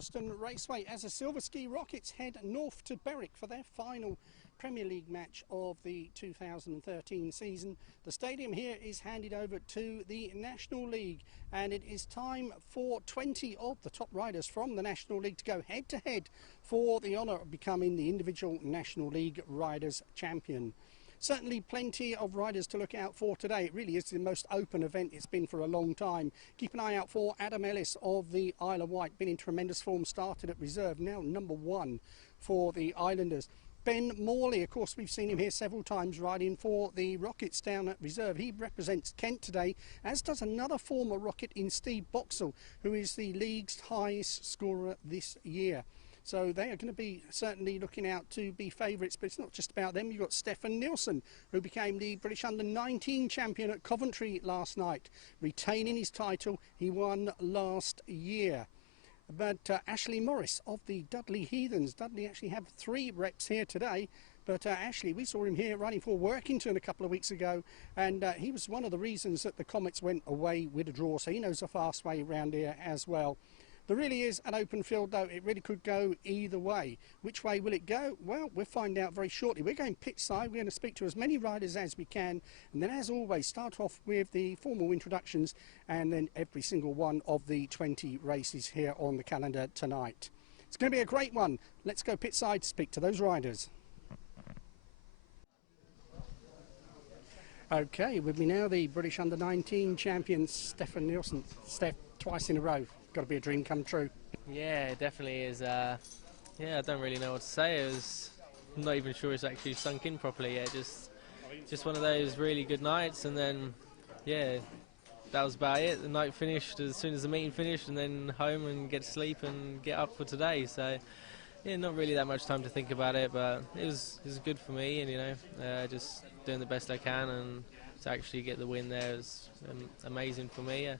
Silverstone Raceway as the Silver Ski Rockets head north to Berwick for their final Premier League match of the 2013 season. The stadium here is handed over to the National League, and it is time for 20 of the top riders from the National League to go head to head for the honour of becoming the individual National League Riders Champion. Certainly plenty of riders to look out for today. It really is the most open event it's been for a long time. Keep an eye out for Adam Ellis of the Isle of Wight. Been in tremendous form, started at reserve, now #1 for the Islanders. Ben Morley, of course, we've seen him here several times riding for the Rockets down at reserve. He represents Kent today, as does another former Rocket in Steve Boxall, who is the league's highest scorer this year. So they are going to be certainly looking out to be favourites, but it's not just about them. You've got Stefan Nielsen, who became the British Under-19 champion at Coventry last night, retaining his title he won last year. But Ashley Morris of the Dudley Heathens. Dudley actually have 3 reps here today, but Ashley, we saw him here riding for Workington a couple of weeks ago, and he was one of the reasons that the Comets went away with a draw, so he knows a fast way round here as well. There really is an open field though. It really could go either way. Which way will it go? Well, we'll find out very shortly. We're going pit side. We're going to speak to as many riders as we can, and then as always start off with the formal introductions and then every single one of the 20 races here on the calendar tonight. It's going to be a great one. Let's go pit side to speak to those riders. Okay, with me now the British Under-19 champion Stefan Nielsen. Steph, twice in a row. Got to be a dream come true. Yeah, it definitely is. Yeah, I don't really know what to say. I'm not even sure it's actually sunk in properly yet. Just one of those really good nights, and then yeah, that was about it. The night finished as soon as the meeting finished, and then home and get to sleep and get up for today. So yeah, not really that much time to think about it, but it was good for me, and you know, just doing the best I can, and to actually get the win there was amazing for me.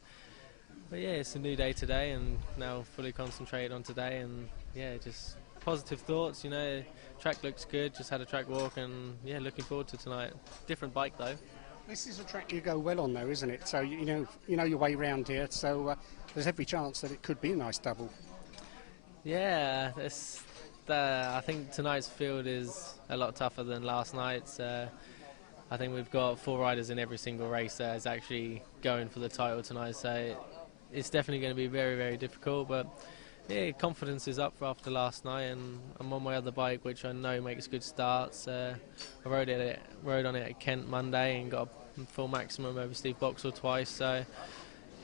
But yeah, it's a new day today, and now fully concentrated on today, and yeah, just positive thoughts. You know, track looks good. Just had a track walk, and yeah, looking forward to tonight. Different bike though. This is a track you go well on, though, isn't it? So you know your way round here. So there's every chance that it could be a nice double. Yeah, I think tonight's field is a lot tougher than last night's. I think we've got 4 riders in every single race that is actually going for the title tonight, so it's definitely going to be very, very difficult. But yeah, confidence is up after last night, and I'm on my other bike, which I know makes good starts. I rode on it at Kent Monday and got a full maximum over Steve Boxall twice. So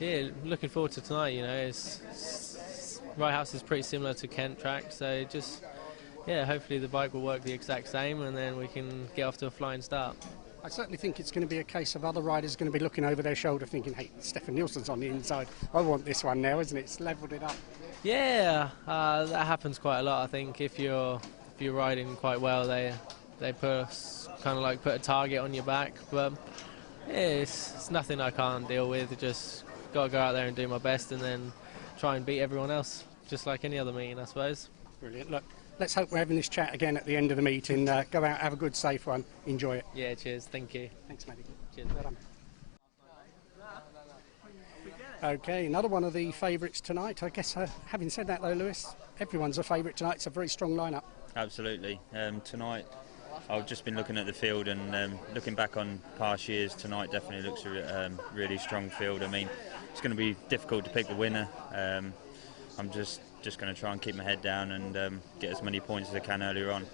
yeah, looking forward to tonight. You know, Right House is pretty similar to Kent track, so just yeah, hopefully the bike will work the exact same, and then we can get off to a flying start. I certainly think it's going to be a case of other riders going to be looking over their shoulder thinking, hey, Stefan Nielsen's on the inside, I want this one now, isn't it? It's levelled it up. Yeah, that happens quite a lot. I think if you're riding quite well, they put a target on your back, but yeah, it's nothing I can't deal with. Just got to go out there and do my best, and then try and beat everyone else, just like any other meeting, I suppose. Brilliant. Look, let's hope we're having this chat again at the end of the meeting. Go out, have a good, safe one. Enjoy it. Yeah, cheers. Thank you. Thanks, matey. Cheers. Well done. Okay, another one of the favourites tonight. I guess, having said that though, Lewis, everyone's a favourite tonight. It's a very strong lineup. Absolutely. Tonight, I've just been looking at the field and looking back on past years. Tonight definitely looks a really strong field. I mean, it's going to be difficult to pick the winner. I'm just going to try and keep my head down and get as many points as I can earlier on.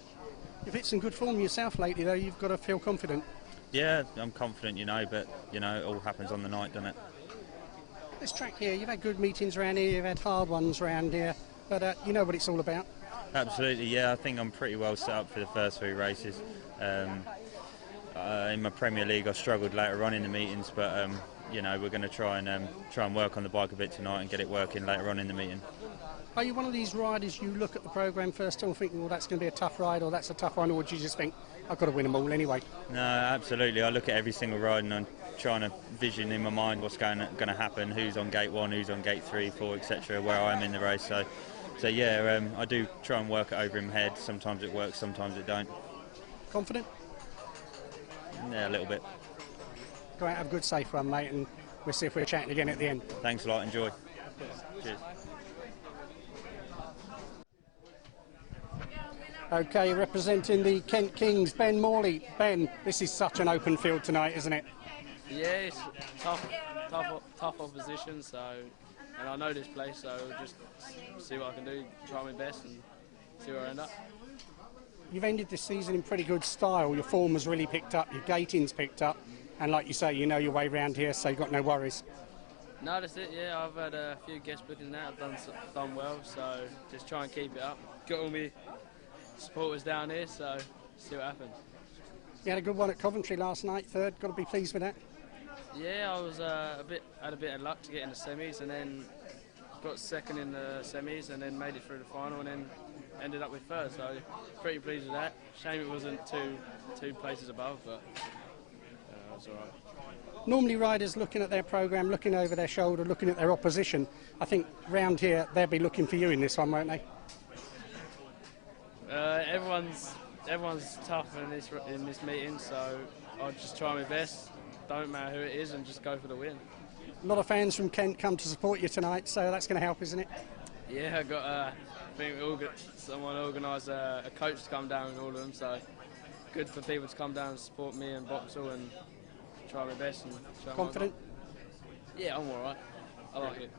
You've hit some good form yourself lately, though. You've got to feel confident. Yeah, I'm confident, you know, but you know, it all happens on the night, doesn't it? This track here, you've had good meetings around here, you've had hard ones around here, but you know what it's all about. Absolutely, yeah. I think I'm pretty well set up for the first 3 races. In my Premier League, I struggled later on in the meetings, but you know, we're going to try and work on the bike a bit tonight and get it working later on in the meeting. Are you one of these riders, you look at the programme first and think, well, that's going to be a tough ride, or that's a tough one, or do you just think, I've got to win them all anyway? No, absolutely. I look at every single ride and I'm trying to vision in my mind what's going to happen, who's on gate 1, who's on gate 3, 4, etc., where I am in the race. So yeah, I do try and work it over in my head. Sometimes it works, sometimes it don't. Confident? Yeah, a little bit. Go out, have a good, safe one, mate, and we'll see if we're chatting again at the end. Thanks a lot, enjoy. Cheers. Okay, representing the Kent Kings, Ben Morley. Ben, this is such an open field tonight, isn't it? Yeah, it's tough opposition. So, and I know this place, so I'll just see what I can do, try my best, and see where I end up. You've ended this season in pretty good style. Your form has really picked up, your gating's picked up, and like you say, you know your way around here, so you've got no worries. No, that's it. Yeah, I've had a few guest bookings now. I've done well, so just try and keep it up. Got all my supporters down here, so see what happens. You had a good one at Coventry last night, third. Got to be pleased with that. Yeah, I was had a bit of luck to get in the semis, and then got second in the semis, and then made it through the final, and then ended up with third. So pretty pleased with that. Shame it wasn't two places above, but it's all right. Normally riders looking at their programme, looking over their shoulder, looking at their opposition. I think round here they'll be looking for you in this one, won't they? Everyone's tough in this meeting, so I'll just try my best. Don't matter who it is, and just go for the win. A lot of fans from Kent come to support you tonight, so that's going to help, isn't it? Yeah, I got. I think someone organised a coach to come down with all of them, so good for people to come down and support me and Boxall and try my best and show Confident? Yeah, I'm all right. I like it.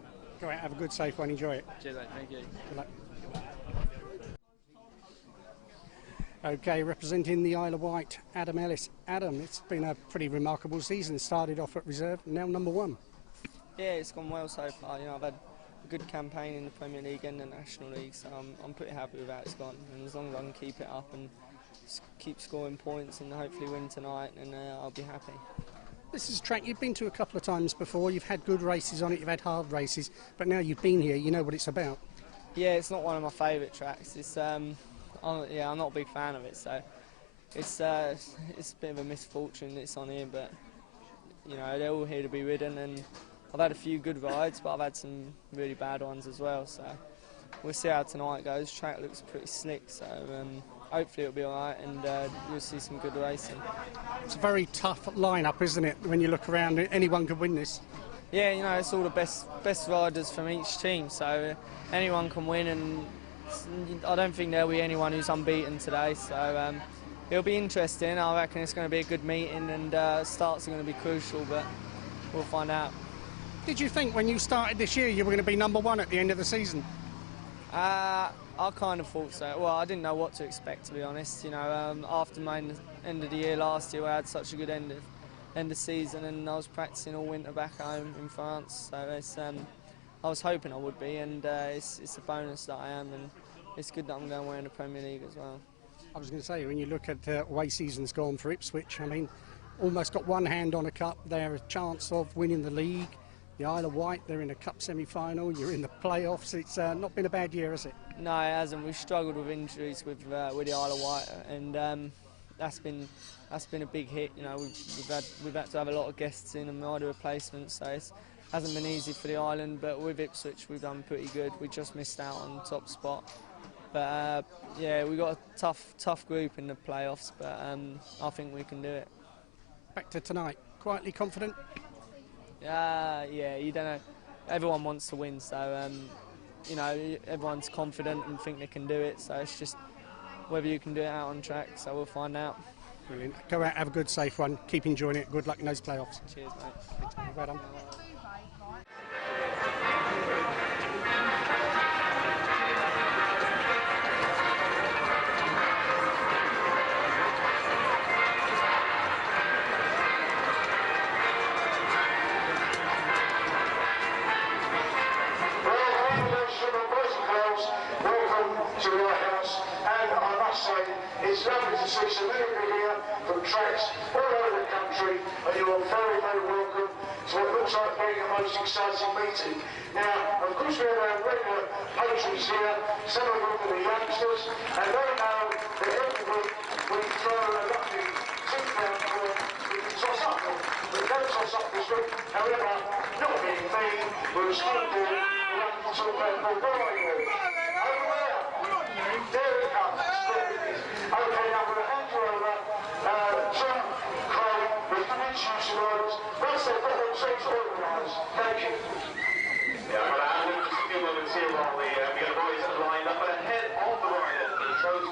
Go out, have a good, safe one, enjoy it. Cheers, mate. Thank you. Good luck. Okay, representing the Isle of Wight, Adam Ellis. Adam, it's been a pretty remarkable season. Started off at reserve, now number one. Yeah, it's gone well so far. You know, I've had a good campaign in the Premier League and the National League, so I'm pretty happy with how it's gone. And as long as I can keep it up and keep scoring points and hopefully win tonight, and I'll be happy. This is a track you've been to a couple of times before. You've had good races on it, you've had hard races, but now you've been here, you know what it's about. Yeah, it's not one of my favourite tracks. It's I'm not a big fan of it, so it's a bit of a misfortune that it's on here. But you know, they're all here to be ridden, and I've had a few good rides, but I've had some really bad ones as well. So we'll see how tonight goes. The track looks pretty slick, so hopefully it'll be all right, and you'll see some good racing. It's a very tough lineup, isn't it? When you look around, anyone could win this. Yeah, you know, it's all the best riders from each team, so anyone can win, and I don't think there'll be anyone who's unbeaten today, so it'll be interesting. I reckon it's going to be a good meeting, and starts are going to be crucial, but we'll find out. Did you think when you started this year you were going to be number one at the end of the season? I kind of thought so. Well, I didn't know what to expect, to be honest. You know, after my end of the year last year, I had such a good end of season, and I was practicing all winter back home in France. So it's, I was hoping I would be, and it's a bonus that I am, and it's good that I'm going away in the Premier League as well. I was going to say, when you look at the way season's gone for Ipswich, I mean, almost got one hand on a cup. They're a chance of winning the league. The Isle of Wight, they're in a cup semi-final. You're in the playoffs. It's not been a bad year, has it? No, it hasn't. We've struggled with injuries with the Isle of Wight, and that's been a big hit. You know, we've had to have a lot of guests in and rider replacements, so it hasn't been easy for the island. But with Ipswich, we've done pretty good. We just missed out on the top spot. But yeah, we got a tough group in the playoffs, but I think we can do it. Back to tonight, quietly confident? Yeah, you don't know. Everyone wants to win, so you know, everyone's confident and think they can do it. So it's just whether you can do it out on track. So we'll find out. Brilliant. Go out, have a good, safe one. Keep enjoying it. Good luck in those playoffs. Cheers, mate. Well done. It's lovely to see so many of you here from tracks all over the country, and you are very, very welcome to what looks like being a most exciting meeting. Now, of course, we have our regular patrons here, some of them are the youngsters, and they know that every week we throw a lovely £2 coin we can toss up. We don't toss up this week, however, not being mean, we'll still do it. We'll have to talk about more. Where are you? Over there. There it comes. Okay, now we'll hand you over John Craig with the introduce the riders. Once they've got themselves organised. Thank you. Yeah, well, just a few moments here while we get the boys lined up, but ahead of the riders' intros,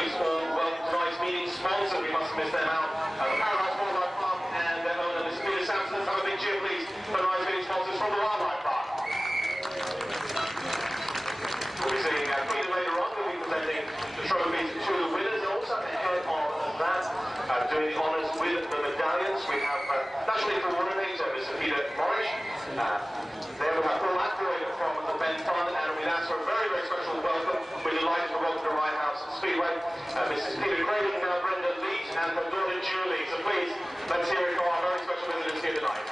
please all welcome tonight's meeting sponsor. We must miss them out. The Paradise Wildlife Park and their owner, Mr. Peter Sampson. Let's have a big cheer, please, for tonight's meeting sponsors from the Wildlife Park. We'll be seeing Peter later on. We'll be presenting the trophies to the winners. And also ahead of that, doing the honours with the medallions, we have National League coordinator, Mr. Peter Morris. There we have Paul Ackroyd from the Ben Fund, and we'd ask for a very, very special welcome. We're delighted to welcome to Ryan House Speedway, Mrs. Peter Craven, Brenda Leach, and her daughter Julie. So please, let's hear it from our very special visitors here tonight.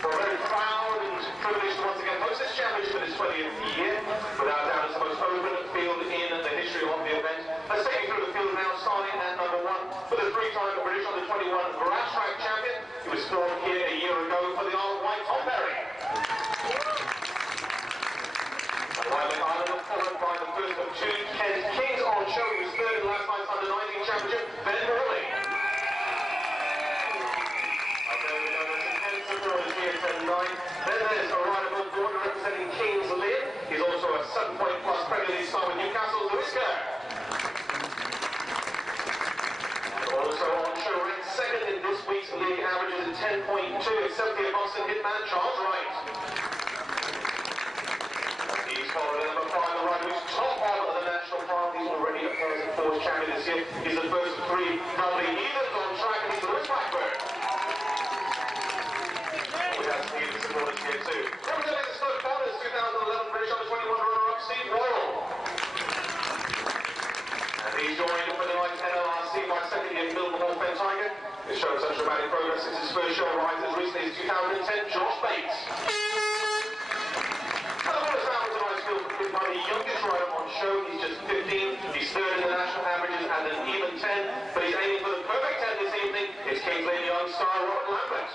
We're very proud and privileged to once again host this championship in its 20th year. Without doubt, it's the most open field in the history of the event. Let's take you through the field now, starting at number 1 with the 3-time British Under-21 grass track champion. He was formed here a year ago for the Isle of Wight, Tom Berry. While Ireland followed by the first of 2 Kent Kings on show. He was third in last night's Under-19 championship, Ben Morley. Then there's a rider on board representing Kings Lynn. He's also a 7-point plus Premier League star with Newcastle, Lewis Kerr. Also on show, ranked second in this week's league averages at 10.2 at 70 at Boston hitman Charles Wright. He's followed number 5, the rider who's top of the national farm. He's already a pairs and fours champion this year. He's the first of 3 lovely heathens on track, and he's Lewis Blackburn. We have Steve supporters here too. Representing the Stoke Founders, 2011 British Under-21 runner-up Steve Worrell. And he's joined for the night's NLRC by second-year Milton Fen Tiger. He's shown such dramatic progress since his first show rise as recently as 2010, Josh Bates. And the bonus round of tonight's field is by the youngest rider on show. He's just 15. He's third in the national averages and an even 10. But he's aiming for the perfect 10 this evening. It's Kings Lynn young star Robert Lambert.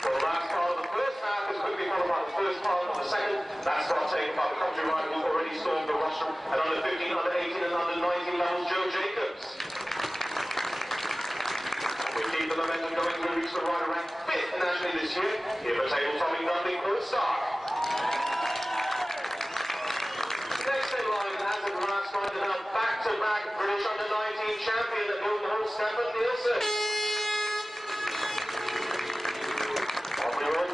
The last part of the first half is quickly followed by the first part of the second. That's not taken by the country rider who's already stormed the rostrum at under 15, under 18 and under 19 levels, Joe Jacobs. We keep the momentum going to reach the rider ranked 5th nationally this year. Here for table topping Dundee, Paul Stark. Next in line, as of last night, is now back-to-back British Under-19 champion at Milton Hall, Stefan Nielsen.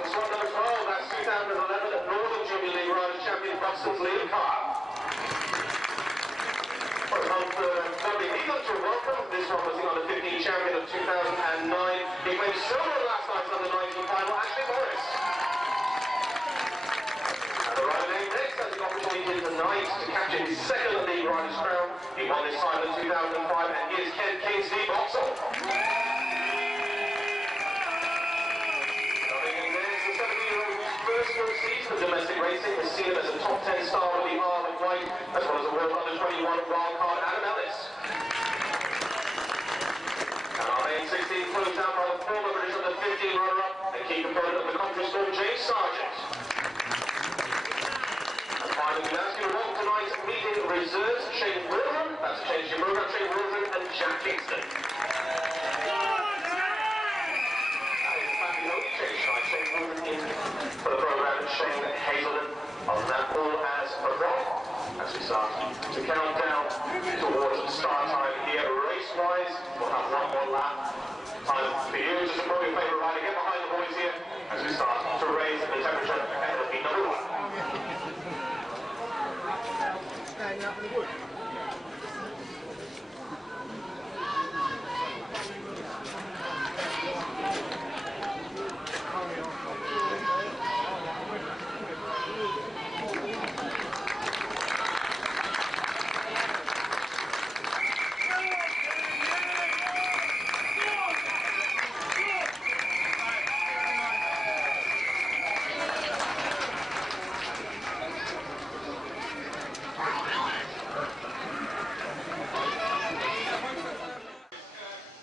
Slot number 12, that's 2011 at Northern Junior League Riders Champion Buxton's Liam Carr. For a month, Dundee Heathens to welcome. This one was the Under-15 champion of 2009. He made silver last night's Under-19 final, Ashley Morris. And the rider named next has the opportunity tonight to capture his second League Riders crown. He won this title in 2005, and here's Ken Kingsley Boxall. Season of domestic racing has seen him as a top 10 star with the Isle of Wight, as well as a World Under-21 wildcard Adam Ellis. And our main 16 closed out by the former British Under-15 runner-up and key component of the conference called James Sargent. And finally, we ask you to welcome tonight's meeting reserves Shane Wilson, that's a change to your program, Shane Wilson and Jack Kingston. For the program, Shane Hazelden on that ball as a rock. As we start to count down towards start time here, race-wise, we'll have one more lap. Time for you to support your favourite rider. Get behind the boys here as we start to raise the temperature ahead of heat number 1.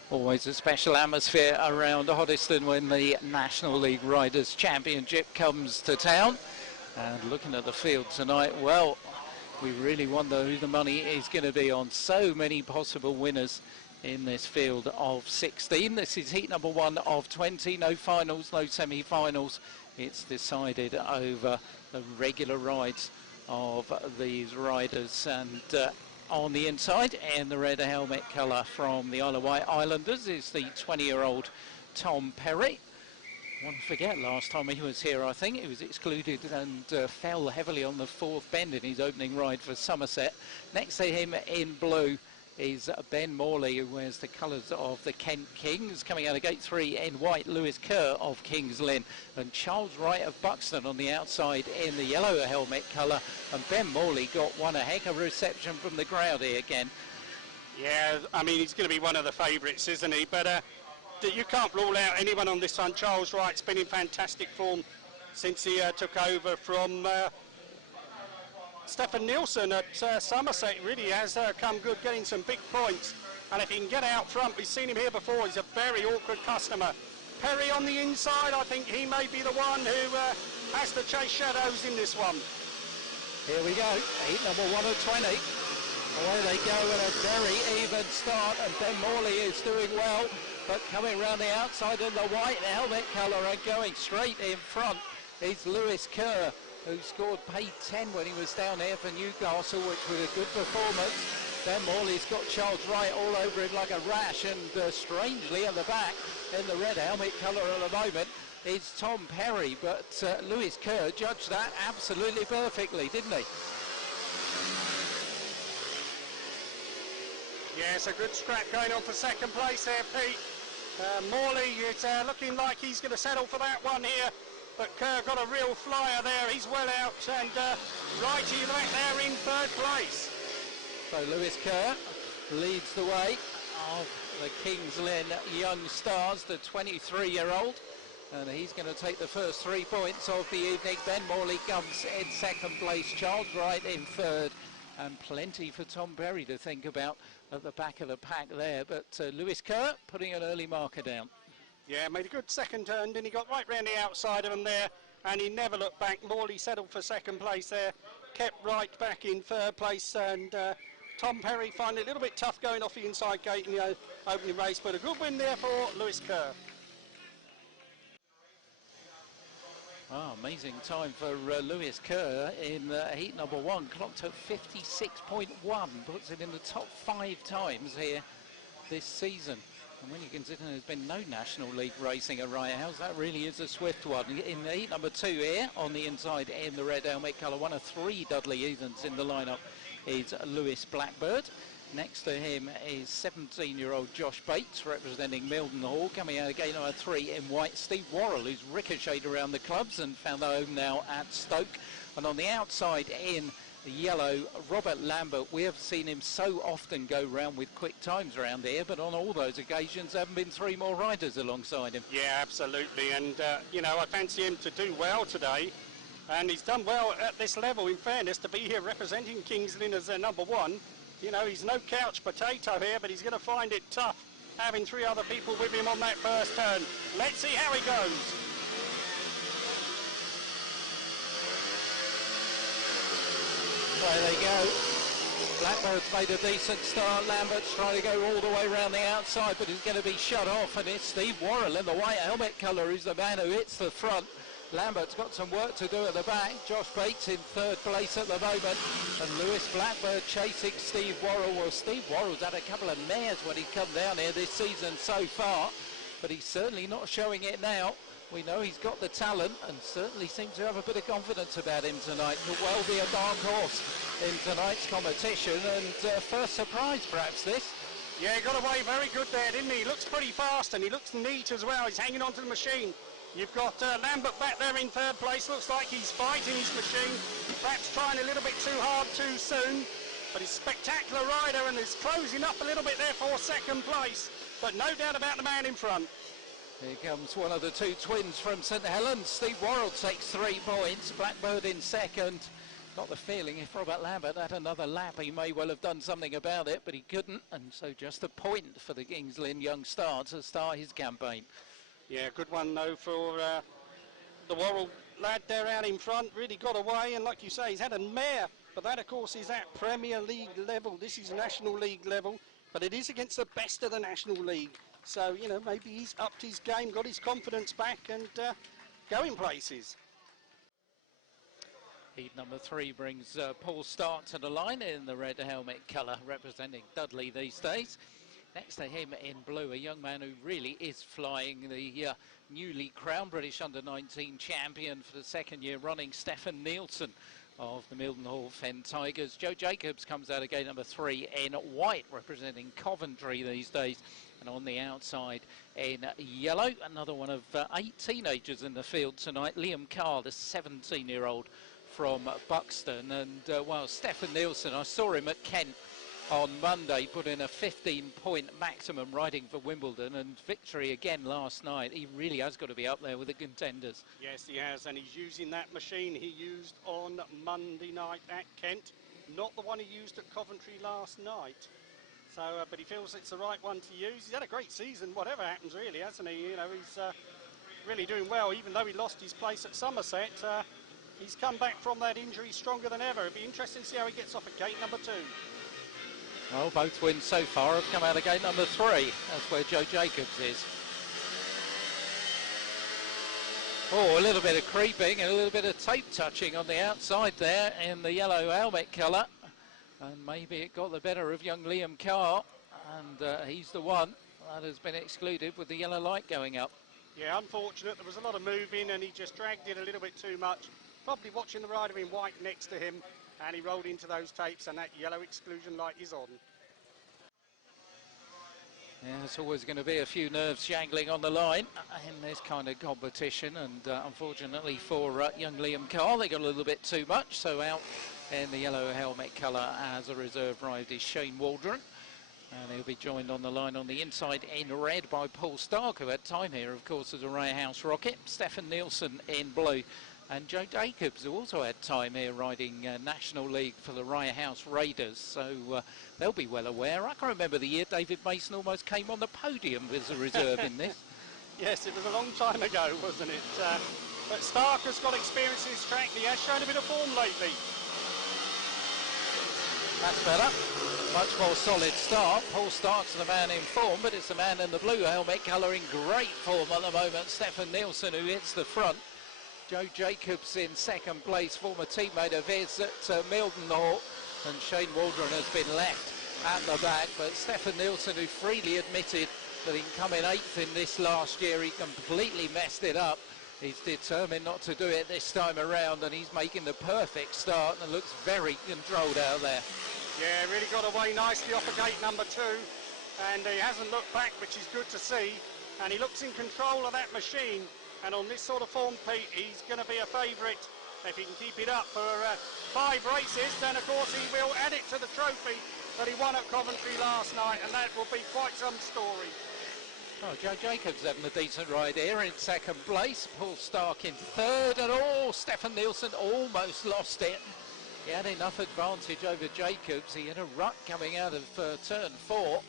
Always a special atmosphere around Hoddesdon when the National League Riders Championship comes to town. And looking at the field tonight, well, we really wonder who the money is going to be on. So many possible winners in this field of 16. This is heat number 1 of 20. No finals, no semi-finals. It's decided over the regular rides of these riders. And on the inside, in the red helmet colour from the Isle of Wight Islanders, is the 20-year-old Tom Perry. One forget, last time he was here, I think he was excluded and fell heavily on the 4th bend in his opening ride for Somerset. Next to him in blue is Ben Morley, who wears the colours of the Kent Kings. Coming out of gate 3 in white, Lewis Kerr of Kings Lynn, and Charles Wright of Buxton on the outside in the yellow helmet colour. And Ben Morley got one a heck of a reception from the crowd here again. Yeah, I mean, he's going to be one of the favourites, isn't he? But you can't rule out anyone on this one. Charles Wright's been in fantastic form since he took over from Stefan Nielsen at Somerset. Really has come good, getting some big points. And if he can get out front, we've seen him here before, he's a very awkward customer. Perry on the inside, I think he may be the one who has to chase shadows in this one. Here we go, heat number 1 of 20. Away they go with a very even start, and Ben Morley is doing well, but coming round the outside in the white helmet colour and going straight in front is Lewis Kerr, who scored paid 10 when he was down here for Newcastle, which was a good performance. Ben Morley's got Charles Wright all over him like a rash, and strangely at the back in the red helmet colour at the moment is Tom Perry, but Lewis Kerr judged that absolutely perfectly, didn't he? Yeah, it's a good scrap going on for second place there, Pete. Morley is looking like he's going to settle for that one here, but Kerr got a real flyer there. He's well out, and Righty back there in 3rd place. So Lewis Kerr leads the way of the Kings Lynn Young Stars, the 23-year-old, and he's going to take the first 3 points of the evening. Ben Morley comes in 2nd place, Charles Wright in 3rd, and plenty for Tom Perry to think about at the back of the pack there, but Lewis Kerr putting an early marker down. Yeah, made a good second turn, didn't he? Got right round the outside of him there, and he never looked back. Morley settled for 2nd place there, kept Wright back in 3rd place, and Tom Perry finding it a little bit tough going off the inside gate in the opening race, but a good win there for Lewis Kerr. Oh, amazing time for Lewis Kerr in heat number 1, clocked at 56.1, puts it in the top 5 times here this season. And when you consider there's been no National League racing at Wright House, that really is a swift one. In heat number 2 here, on the inside in the red helmet colour, one of 3 Dudley Easons in the lineup is Lewis Blackbird. Next to him is 17-year-old Josh Bates, representing Mildenhall, coming out of gate number 3 in white. Steve Worrell, who's ricocheted around the clubs and found home now at Stoke. And on the outside in the yellow, Robert Lambert. We have seen him so often go round with quick times around here, but on all those occasions there haven't been 3 more riders alongside him. Yeah, absolutely, and you know, I fancy him to do well today, and he's done well at this level, in fairness, to be here representing Kings Lynn as their number 1. You know, he's no couch potato here, but he's going to find it tough having 3 other people with him on that first turn. Let's see how he goes. There they go. Blackbird's made a decent start. Lambert's trying to go all the way around the outside, but he's going to be shut off, and it's Steve Worrell in the white helmet colour who's the man who hits the front. Lambert's got some work to do at the back. Josh Bates in 3rd place at the moment, and Lewis Blackbird chasing Steve Worrell. Well, Steve Worrell's had a couple of mares when he's come down here this season so far, but he's certainly not showing it now. We know he's got the talent and certainly seems to have a bit of confidence about him tonight. Could well be a dark horse in tonight's competition, and first surprise perhaps this. Yeah, he got away very good there, didn't he? He looks pretty fast and he looks neat as well. He's hanging on to the machine. You've got Lambert back there in 3rd place. Looks like he's fighting his machine, perhaps trying a little bit too hard too soon. But he's a spectacular rider and is closing up a little bit there for 2nd place. But no doubt about the man in front. Here comes one of the 2 twins from St Helens. Steve Worrell takes 3 points. Blackbird in 2nd. Got the feeling if Robert Lambert had another lap, he may well have done something about it, but he couldn't. And so just a point for the Kings Lynn Young Star to start his campaign. Yeah, good one though for the Worrell lad there out in front. Really got away, and like you say, he's had a mare, but that of course is at Premier League level. This is National League level. but it is against the best of the National League. So, you know, maybe he's upped his game, got his confidence back and going places. Heat number 3 brings Paul Stark to the line in the red helmet colour, representing Dudley these days. Next to him in blue, a young man who really is flying, the newly crowned British Under-19 champion for the second year running, Stefan Nielsen of the Mildenhall Fen Tigers. Joe Jacobs comes out of gate number 3 in white, representing Coventry these days. And on the outside in yellow, another one of 8 teenagers in the field tonight, Liam Carr, the 17-year-old from Buxton. And well, Stefan Nielsen, I saw him at Kent on Monday, put in a 15-point maximum riding for Wimbledon, and victory again last night. He really has got to be up there with the contenders. Yes, he has, and he's using that machine he used on Monday night at Kent, not the one he used at Coventry last night. So, but he feels it's the right one to use. He's had a great season, whatever happens, really, hasn't he? You know, he's really doing well, even though he lost his place at Somerset. He's come back from that injury stronger than ever. It'll be interesting to see how he gets off at gate number 2. Well, both wins so far have come out of gate number 3. That's where Joe Jacobs is. Oh, a little bit of creeping and a little bit of tape touching on the outside there in the yellow helmet colour. And maybe it got the better of young Liam Carr. And he's the one that has been excluded with the yellow light going up. Yeah, unfortunate. There was a lot of moving and he just dragged it a little bit too much. Probably watching the rider in white next to him. And he rolled into those tapes and that yellow exclusion light is on. Yeah, it's always going to be a few nerves jangling on the line in this kind of competition. And unfortunately for young Liam Carr, they got a little bit too much. So out in the yellow helmet colour as a reserve ride is Shane Waldron. And he'll be joined on the line on the inside in red by Paul Stark, who had time here, of course, as a Raya House Rocket. Stefan Nielsen in blue. And Joe Jacobs, who also had time here riding National League for the Raya House Raiders. So they'll be well aware. I can remember the year David Mason almost came on the podium as a reserve in this. Yes, it was a long time ago, wasn't it? But Stark has got experience in this track and he has shown a bit of form lately. That's better. Much more solid start. Paul Stark's the man in form, but it's the man in the blue helmet colour in great form at the moment, Stefan Nielsen, who hits the front. Joe Jacobs in second place, former teammate of his at Mildenhall, and Shane Waldron has been left at the back. But Stefan Nielsen, who freely admitted that in coming 8th in this last year, he completely messed it up. He's determined not to do it this time around, and he's making the perfect start and looks very controlled out there. Yeah, really got away nicely off of gate number 2, and he hasn't looked back, which is good to see. And he looks in control of that machine. And on this sort of form, Pete, he's going to be a favourite if he can keep it up for 5 races. Then, of course, he will add it to the trophy that he won at Coventry last night, and that will be quite some story. Oh, Joe Jacobs having a decent ride here in second place. Paul Stark in third, and Stefan Nielsen almost lost it. He had enough advantage over Jacobs. He had a rut coming out of turn 4.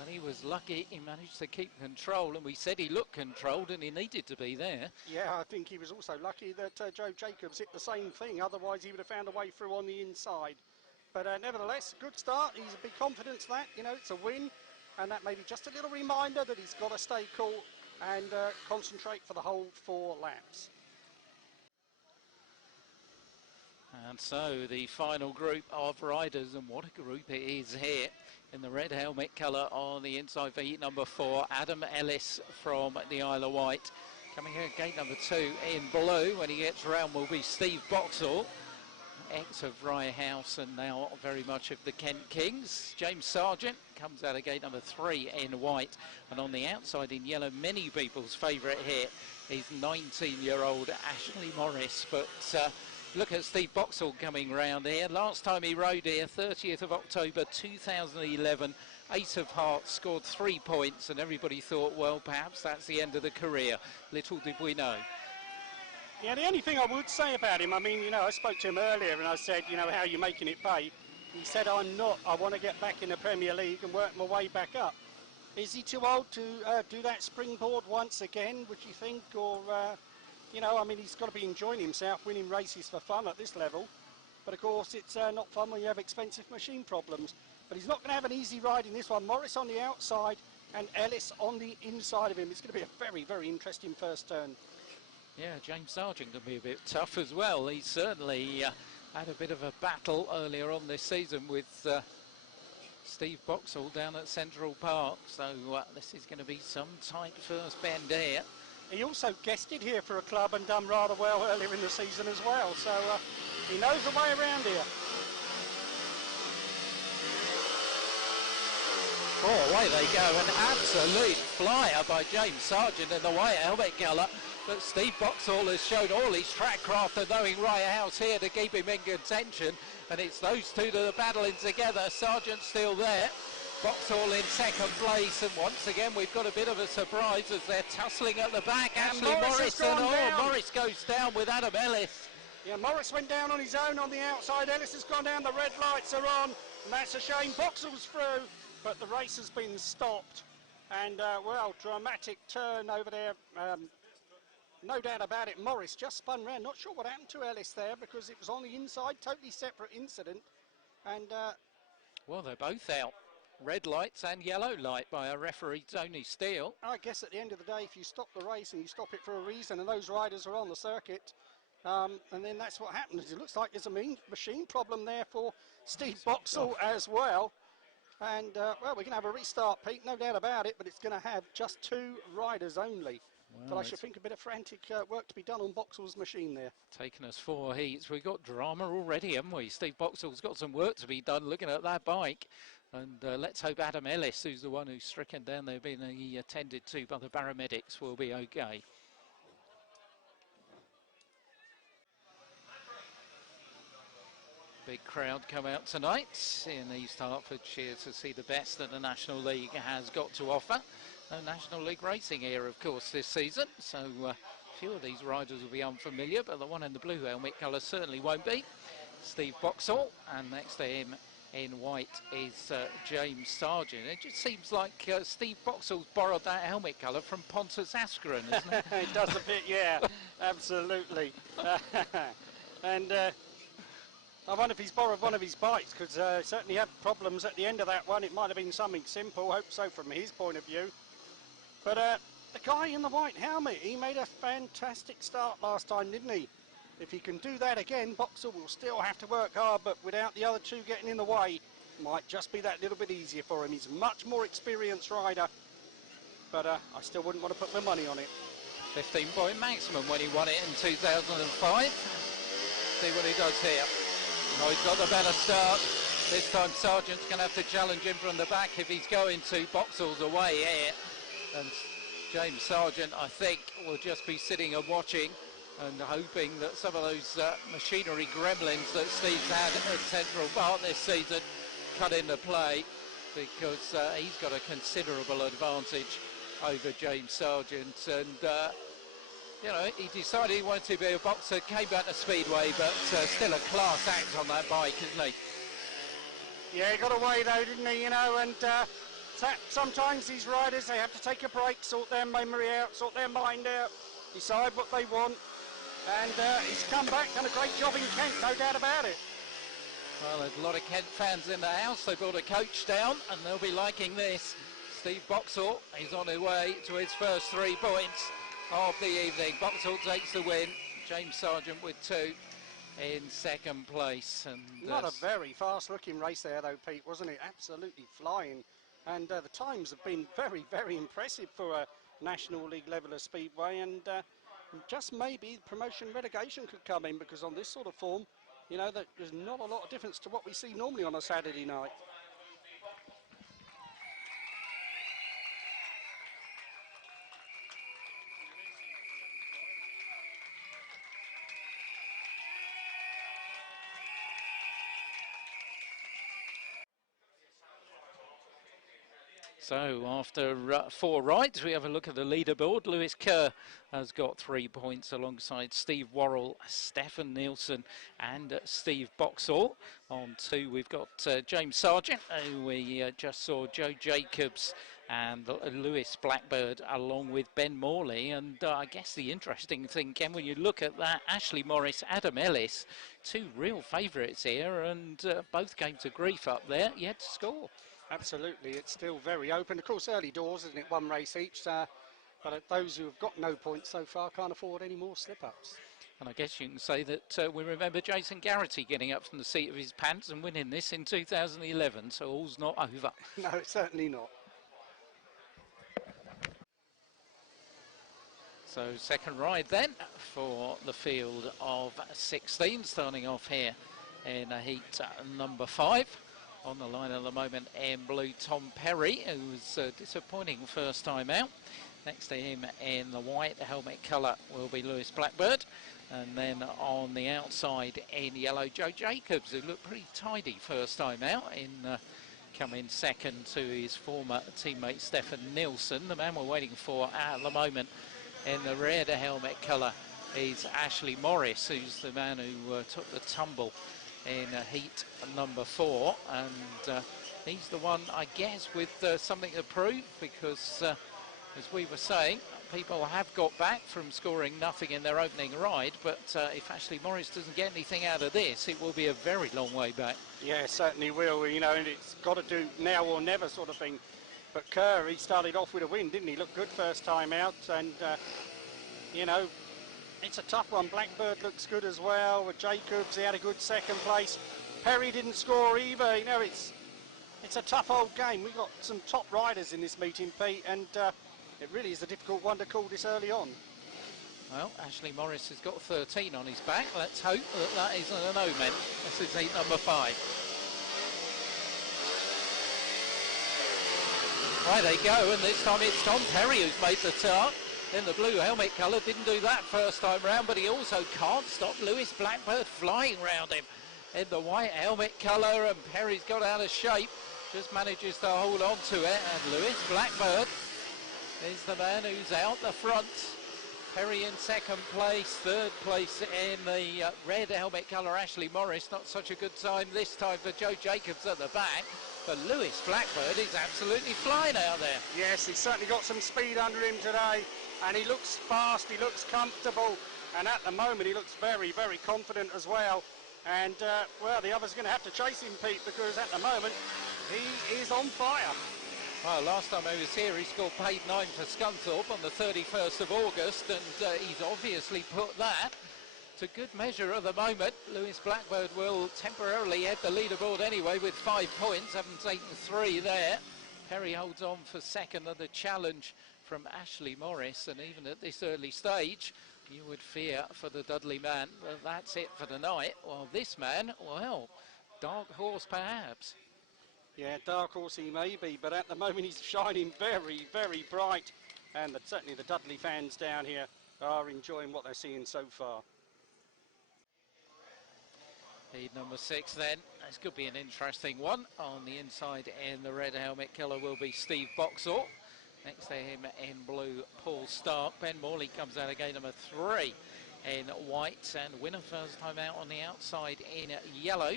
And he was lucky he managed to keep control, and we said he looked controlled and he needed to be there. Yeah, I think he was also lucky that Joe Jacobs hit the same thing, otherwise he would have found a way through on the inside. But nevertheless, good start. He's a big confidence that, you know, it's a win, and that may be just a little reminder that he's got to stay cool and concentrate for the whole 4 laps. And so the final group of riders, and what a group it is here. In the red helmet colour on the inside for heat number 4, Adam Ellis from the Isle of Wight. Coming here at gate number 2 in blue, when he gets round, will be Steve Boxall, ex of Rye House and now very much of the Kent Kings. James Sargent comes out of gate number 3 in white, and on the outside in yellow, many people's favourite here is 19-year-old Ashley Morris. But look at Steve Boxall coming round here. Last time he rode here, 30th of October 2011, Ace of Hearts, scored 3 points, and everybody thought, well, perhaps that's the end of the career. Little did we know. Yeah, the only thing I would say about him, I mean, you know, I spoke to him earlier and I said, you know, how are you making it pay? He said, I'm not. I want to get back in the Premier League and work my way back up. Is he too old to do that springboard once again, would you think? Or... you know, I mean, he's got to be enjoying himself, winning races for fun at this level. But of course, it's not fun when you have expensive machine problems. but he's not going to have an easy ride in this one. Morris on the outside and Ellis on the inside of him. It's going to be a very, very interesting first turn. Yeah, James Sargent can be a bit tough as well. He certainly had a bit of a battle earlier on this season with Steve Boxall down at Central Park. So this is going to be some tight first bend here. He also guested here for a club and done rather well earlier in the season as well. So he knows the way around here. Oh, away they go, an absolute flyer by James Sargent in the white helmet colour. But Steve Boxall has shown all his track craft and knowing right house here to keep him in contention. And it's those two that are battling together. Sargent's still there. Boxall in second place, and once again we've got a bit of a surprise as they're tussling at the back. Ashley Morris and Morris goes down with Adam Ellis. Yeah, Morris went down on his own on the outside. Ellis has gone down. The red lights are on, and that's a shame. Boxall's through, but the race has been stopped. And well, dramatic turn over there. No doubt about it. Morris just spun round. Not sure what happened to Ellis there because it was on the inside. Totally separate incident. And well, they're both out. Red lights and yellow light by a referee, Tony Steele. I guess at the end of the day, if you stop the race and you stop it for a reason, and those riders are on the circuit, and then that's what happens. It looks like there's a machine problem there for Steve Boxall as well. And well, we're going to have a restart, Pete, no doubt about it, but it's going to have just 2 riders only. Well, but I should think a bit of frantic work to be done on Boxall's machine there. Taking us 4 heats. We've got drama already, haven't we? Steve Boxall's got some work to be done looking at that bike. And let's hope Adam Ellis, who's the one who's stricken down there, being attended to by the paramedics, will be okay. Big crowd come out tonight in East Hertfordshire to see the best that the National League has got to offer. No National League racing here, of course, this season, so a few of these riders will be unfamiliar, but the one in the blue helmet colour certainly won't be. Steve Boxall, and next to him in white is James Sargent. It just seems like Steve Boxall's borrowed that helmet colour from Pontus Askren, isn't it? It does a bit, yeah, absolutely. And I wonder if he's borrowed one of his bikes, because certainly had problems at the end of that one. It might have been something simple, hope so from his point of view. But the guy in the white helmet, he made a fantastic start last time, didn't he? If he can do that again, Boxall will still have to work hard, but without the other 2 getting in the way, might just be that little bit easier for him. He's a much more experienced rider, but I still wouldn't want to put my money on it. 15-point maximum when he won it in 2005. See what he does here. Oh, he's got the better start. This time Sargent's going to have to challenge him from the back if he's going to. Boxall's away here. And James Sargent, I think, will just be sitting and watching and hoping that some of those machinery gremlins that Steve's had at Central Park this season cut into play, because he's got a considerable advantage over James Sargent. And you know, he decided he wanted to be a boxer, came back to Speedway, but still a class act on that bike, isn't he? Yeah, he got away though, didn't he, you know, and sometimes these riders, they have to take a break, sort their memory out, sort their mind out, decide what they want, and he's come back, done a great job in Kent, no doubt about it. Well, there's a lot of Kent fans in the house. They brought a coach down, and they'll be liking this. Steve Boxall is on his way to his first 3 points of the evening. Boxall takes the win. James Sargent with 2 in second place. And not a very fast-looking race there, though, Pete, wasn't it? Absolutely flying. And the times have been very, very impressive for a National League level of Speedway. And just maybe promotion relegation could come in, because on this sort of form, you know, there's not a lot of difference to what we see normally on a Saturday night. So after 4 rides, we have a look at the leaderboard. Lewis Kerr has got 3 points alongside Steve Worrell, Stefan Nielsen and Steve Boxall. On 2, we've got James Sargent, who we just saw, Joe Jacobs and Lewis Blackbird along with Ben Morley. And I guess the interesting thing, Ken, when you look at that, Ashley Morris, Adam Ellis, two real favourites here, and both came to grief up there, yet to score. Absolutely, it's still very open. Of course, early doors, isn't it? One race each. But those who have got no points so far can't afford any more slip-ups. And I guess you can say that we remember Jason Garrity getting up from the seat of his pants and winning this in 2011, so all's not over. No, certainly not. So second ride then for the field of 16, starting off here in heat number 5. On the line at the moment in blue, Tom Perry, who was disappointing first time out. Next to him in the white helmet colour will be Lewis Blackbird. And then on the outside in yellow, Joe Jacobs, who looked pretty tidy first time out, in coming second to his former teammate Stefan Nielsen. The man we're waiting for at the moment in the red helmet colour is Ashley Morris, who's the man who took the tumble in heat number 4. And he's the one, I guess, with something to prove, because as we were saying, people have got back from scoring nothing in their opening ride, but if Ashley Morris doesn't get anything out of this, it will be a very long way back. Yeah, certainly will, you know, and it's got to do now or never sort of thing. But Kerr, he started off with a win, didn't he? Looked good first time out, and, you know, it's a tough one. Blackbird looks good as well. With Jacobs, he had a good second place. Perry didn't score either. You know, it's a tough old game. We've got some top riders in this meeting, Pete, and it really is a difficult one to call this early on. Well, Ashley Morris has got 13 on his back. Let's hope that that isn't an omen. This is heat number 5. Right, they go, and this time it's Tom Perry who's made the start in the blue helmet colour. Didn't do that first time round, but he also can't stop Lewis Blackbird flying round him in the white helmet colour, and Perry's got out of shape, just manages to hold on to it, and Lewis Blackbird is the man who's out the front. Perry in second place, third place in the red helmet colour, Ashley Morris. Not such a good time this time for Joe Jacobs at the back, but Lewis Blackbird is absolutely flying out there. Yes, he's certainly got some speed under him today, and he looks fast, he looks comfortable, and at the moment he looks very, very confident as well. And, well, the others are going to have to chase him, Pete, because at the moment he is on fire. Well, last time I was here, he scored paid 9 for Scunthorpe on the 31st of August, and he's obviously put that to good measure at the moment. Lewis Blackbird will temporarily head the leaderboard anyway with 5 points, having taken 3 there. Perry holds on for second, and the challenge from Ashley Morris, and even at this early stage, you would fear for the Dudley man that that's it for the night. Well, this man, well, dark horse perhaps. Yeah, dark horse he may be, but at the moment he's shining very, very bright. And certainly the Dudley fans down here are enjoying what they're seeing so far. Lead number 6 then. This could be an interesting one. On the inside in the red helmet colour will be Steve Boxall. Next to him in blue, Paul Stark. Ben Morley comes out of gate number 3 in white. And winner first time out on the outside in yellow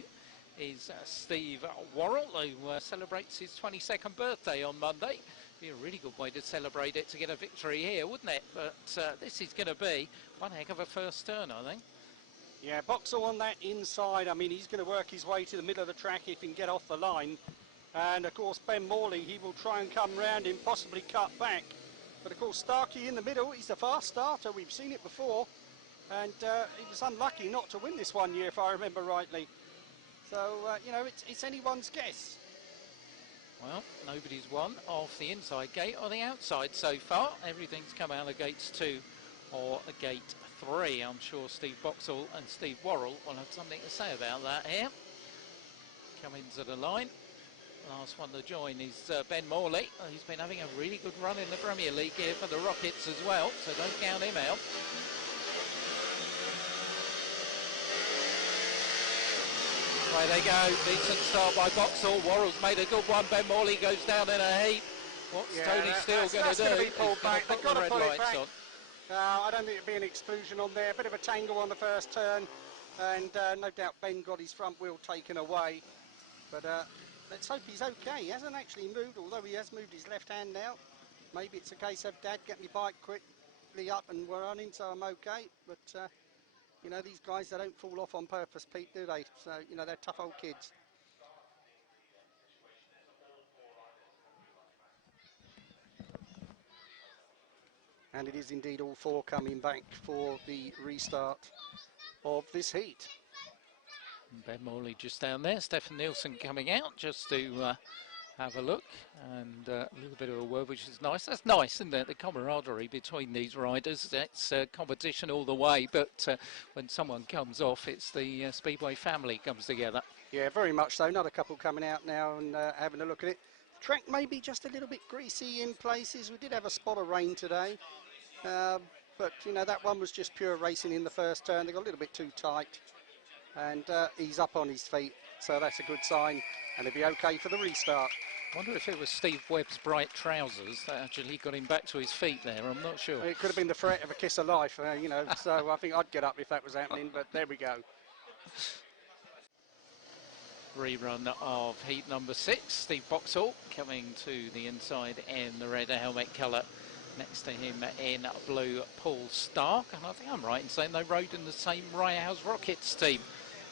is Steve Worrell, who celebrates his 22nd birthday on Monday. Be a really good way to celebrate it, to get a victory here, wouldn't it? But this is going to be one heck of a first turn, I think. Yeah, Boxall on that inside. I mean, he's going to work his way to the middle of the track if he can get off the line. And, of course, Ben Morley, he will try and come round him, possibly cut back. But, of course, Starkey in the middle. He's a fast starter. We've seen it before. And he was unlucky not to win this one year, if I remember rightly. So, you know, it's anyone's guess. Well, nobody's won off the inside gate or the outside so far. Everything's come out of gates 2 or gate 3. I'm sure Steve Boxall and Steve Worrell will have something to say about that here. Coming to the line. Last one to join is Ben Morley. He's been having a really good run in the Premier League here for the Rockets as well, so don't count him out. Away they go, decent start by Boxall. Worrell's made a good one. Ben Morley goes down in a heap. What's Tony Steele going to do? Be pulled back. They've got to pull it back. On. I don't think there'll be an exclusion on there. A bit of a tangle on the first turn, and no doubt Ben got his front wheel taken away. But let's hope he's okay. He hasn't actually moved, although he has moved his left hand out. Maybe it's a case of, Dad, get me bike quickly up and we're running, so I'm okay. But, you know, these guys, they don't fall off on purpose, Pete, do they? So, you know, they're tough old kids. And it is indeed all four coming back for the restart of this heat. Ben Morley just down there. Stefan Nielsen coming out just to have a look and a little bit of a word, which is nice. That's nice, isn't it? The camaraderie between these riders. It's competition all the way, but when someone comes off, it's the Speedway family comes together. Yeah, very much so. Another couple coming out now and having a look at it. Track may be just a little bit greasy in places. We did have a spot of rain today, but you know, that one was just pure racing in the first turn. They got a little bit too tight, and he's up on his feet, so that's a good sign, and he'll be okay for the restart. I wonder if it was Steve Webb's bright trousers that actually got him back to his feet there. I'm not sure. It could have been the threat of a kiss of life, you know, so I think I'd get up if that was happening, but there we go. Rerun of heat number 6. Steve Boxall coming to the inside in the red helmet colour. Next to him in blue, Paul Stark. And I think I'm right in saying they rode in the same Rye House Rockets team.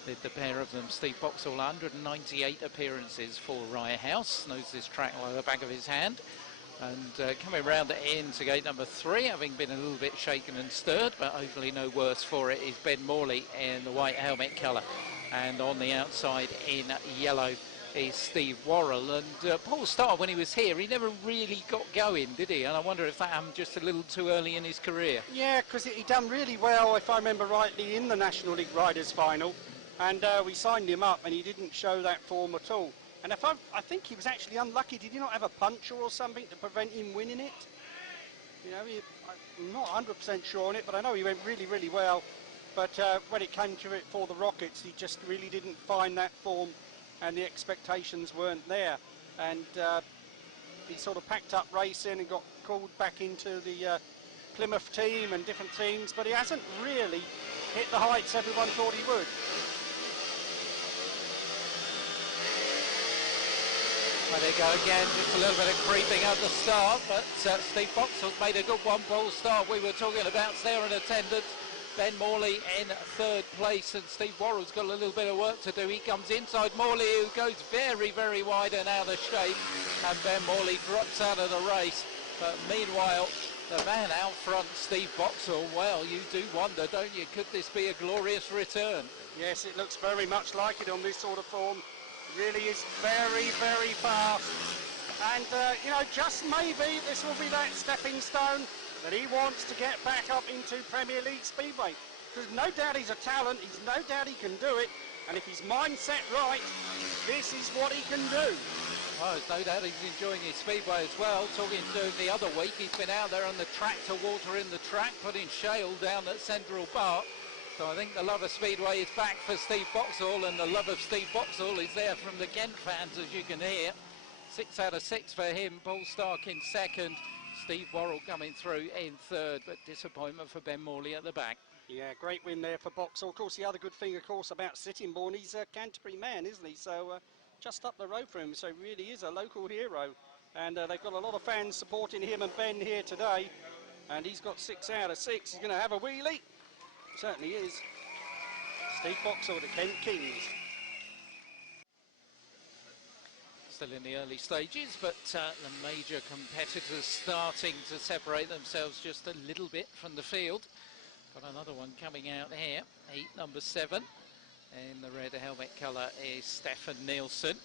The pair of them. Steve Boxall, 198 appearances for Rye House. Knows this track like the back of his hand. And coming round into gate number 3, having been a little bit shaken and stirred, but hopefully no worse for it, is Ben Morley in the white helmet colour. And on the outside in yellow is Steve Worrell. And Paul Starr, when he was here, he never really got going, did he? And I wonder if that happened just a little too early in his career. Yeah, because he done really well, if I remember rightly, in the National League Riders final. And we signed him up and he didn't show that form at all. And I think he was actually unlucky. Did he not have a puncher or something to prevent him winning it? You know, I'm not 100% sure on it, but I know he went really, really well. But when it came to it for the Rockets, he just really didn't find that form and the expectations weren't there. And he sort of packed up racing and got called back into the Plymouth team and different teams, but he hasn't really hit the heights everyone thought he would. Well, there you go again, just a little bit of creeping at the start, but Steve Boxall's made a good one. Paul start we were talking about there in attendance. Ben Morley in 3rd place, and Steve Worrell's got a little bit of work to do. He comes inside Morley, who goes very, very wide and out of shape, and Ben Morley drops out of the race. But meanwhile, the man out front, Steve Boxall, well, you do wonder, don't you, could this be a glorious return? Yes, it looks very much like it on this sort of form. Really is very, very fast. And, you know, just maybe this will be that stepping stone that he wants to get back up into Premier League Speedway. There's no doubt he's a talent, he's no doubt he can do it, and if his mind's set right, this is what he can do. Well, there's no doubt he's enjoying his Speedway as well. Talking to him the other week, he's been out there on the tractor, watering the track, putting shale down at Central Park. So I think the love of Speedway is back for Steve Boxall, and the love of Steve Boxall is there from the Kent fans, as you can hear. 6 out of 6 for him. Paul Stark in 2nd. Steve Worrell coming through in 3rd, but disappointment for Ben Morley at the back. Yeah, great win there for Boxall. Of course, the other good thing, of course, about Sittingbourne, he's a Canterbury man, isn't he? So just up the road from him, so really is a local hero. And they've got a lot of fans supporting him and Ben here today. And he's got 6 out of 6. He's going to have a wheelie. Certainly is. Steve Boxall, the Kent Kings. Still in the early stages, but the major competitors starting to separate themselves just a little bit from the field. Got another one coming out here, heat number 7. In the red helmet colour is Stefan Nielsen.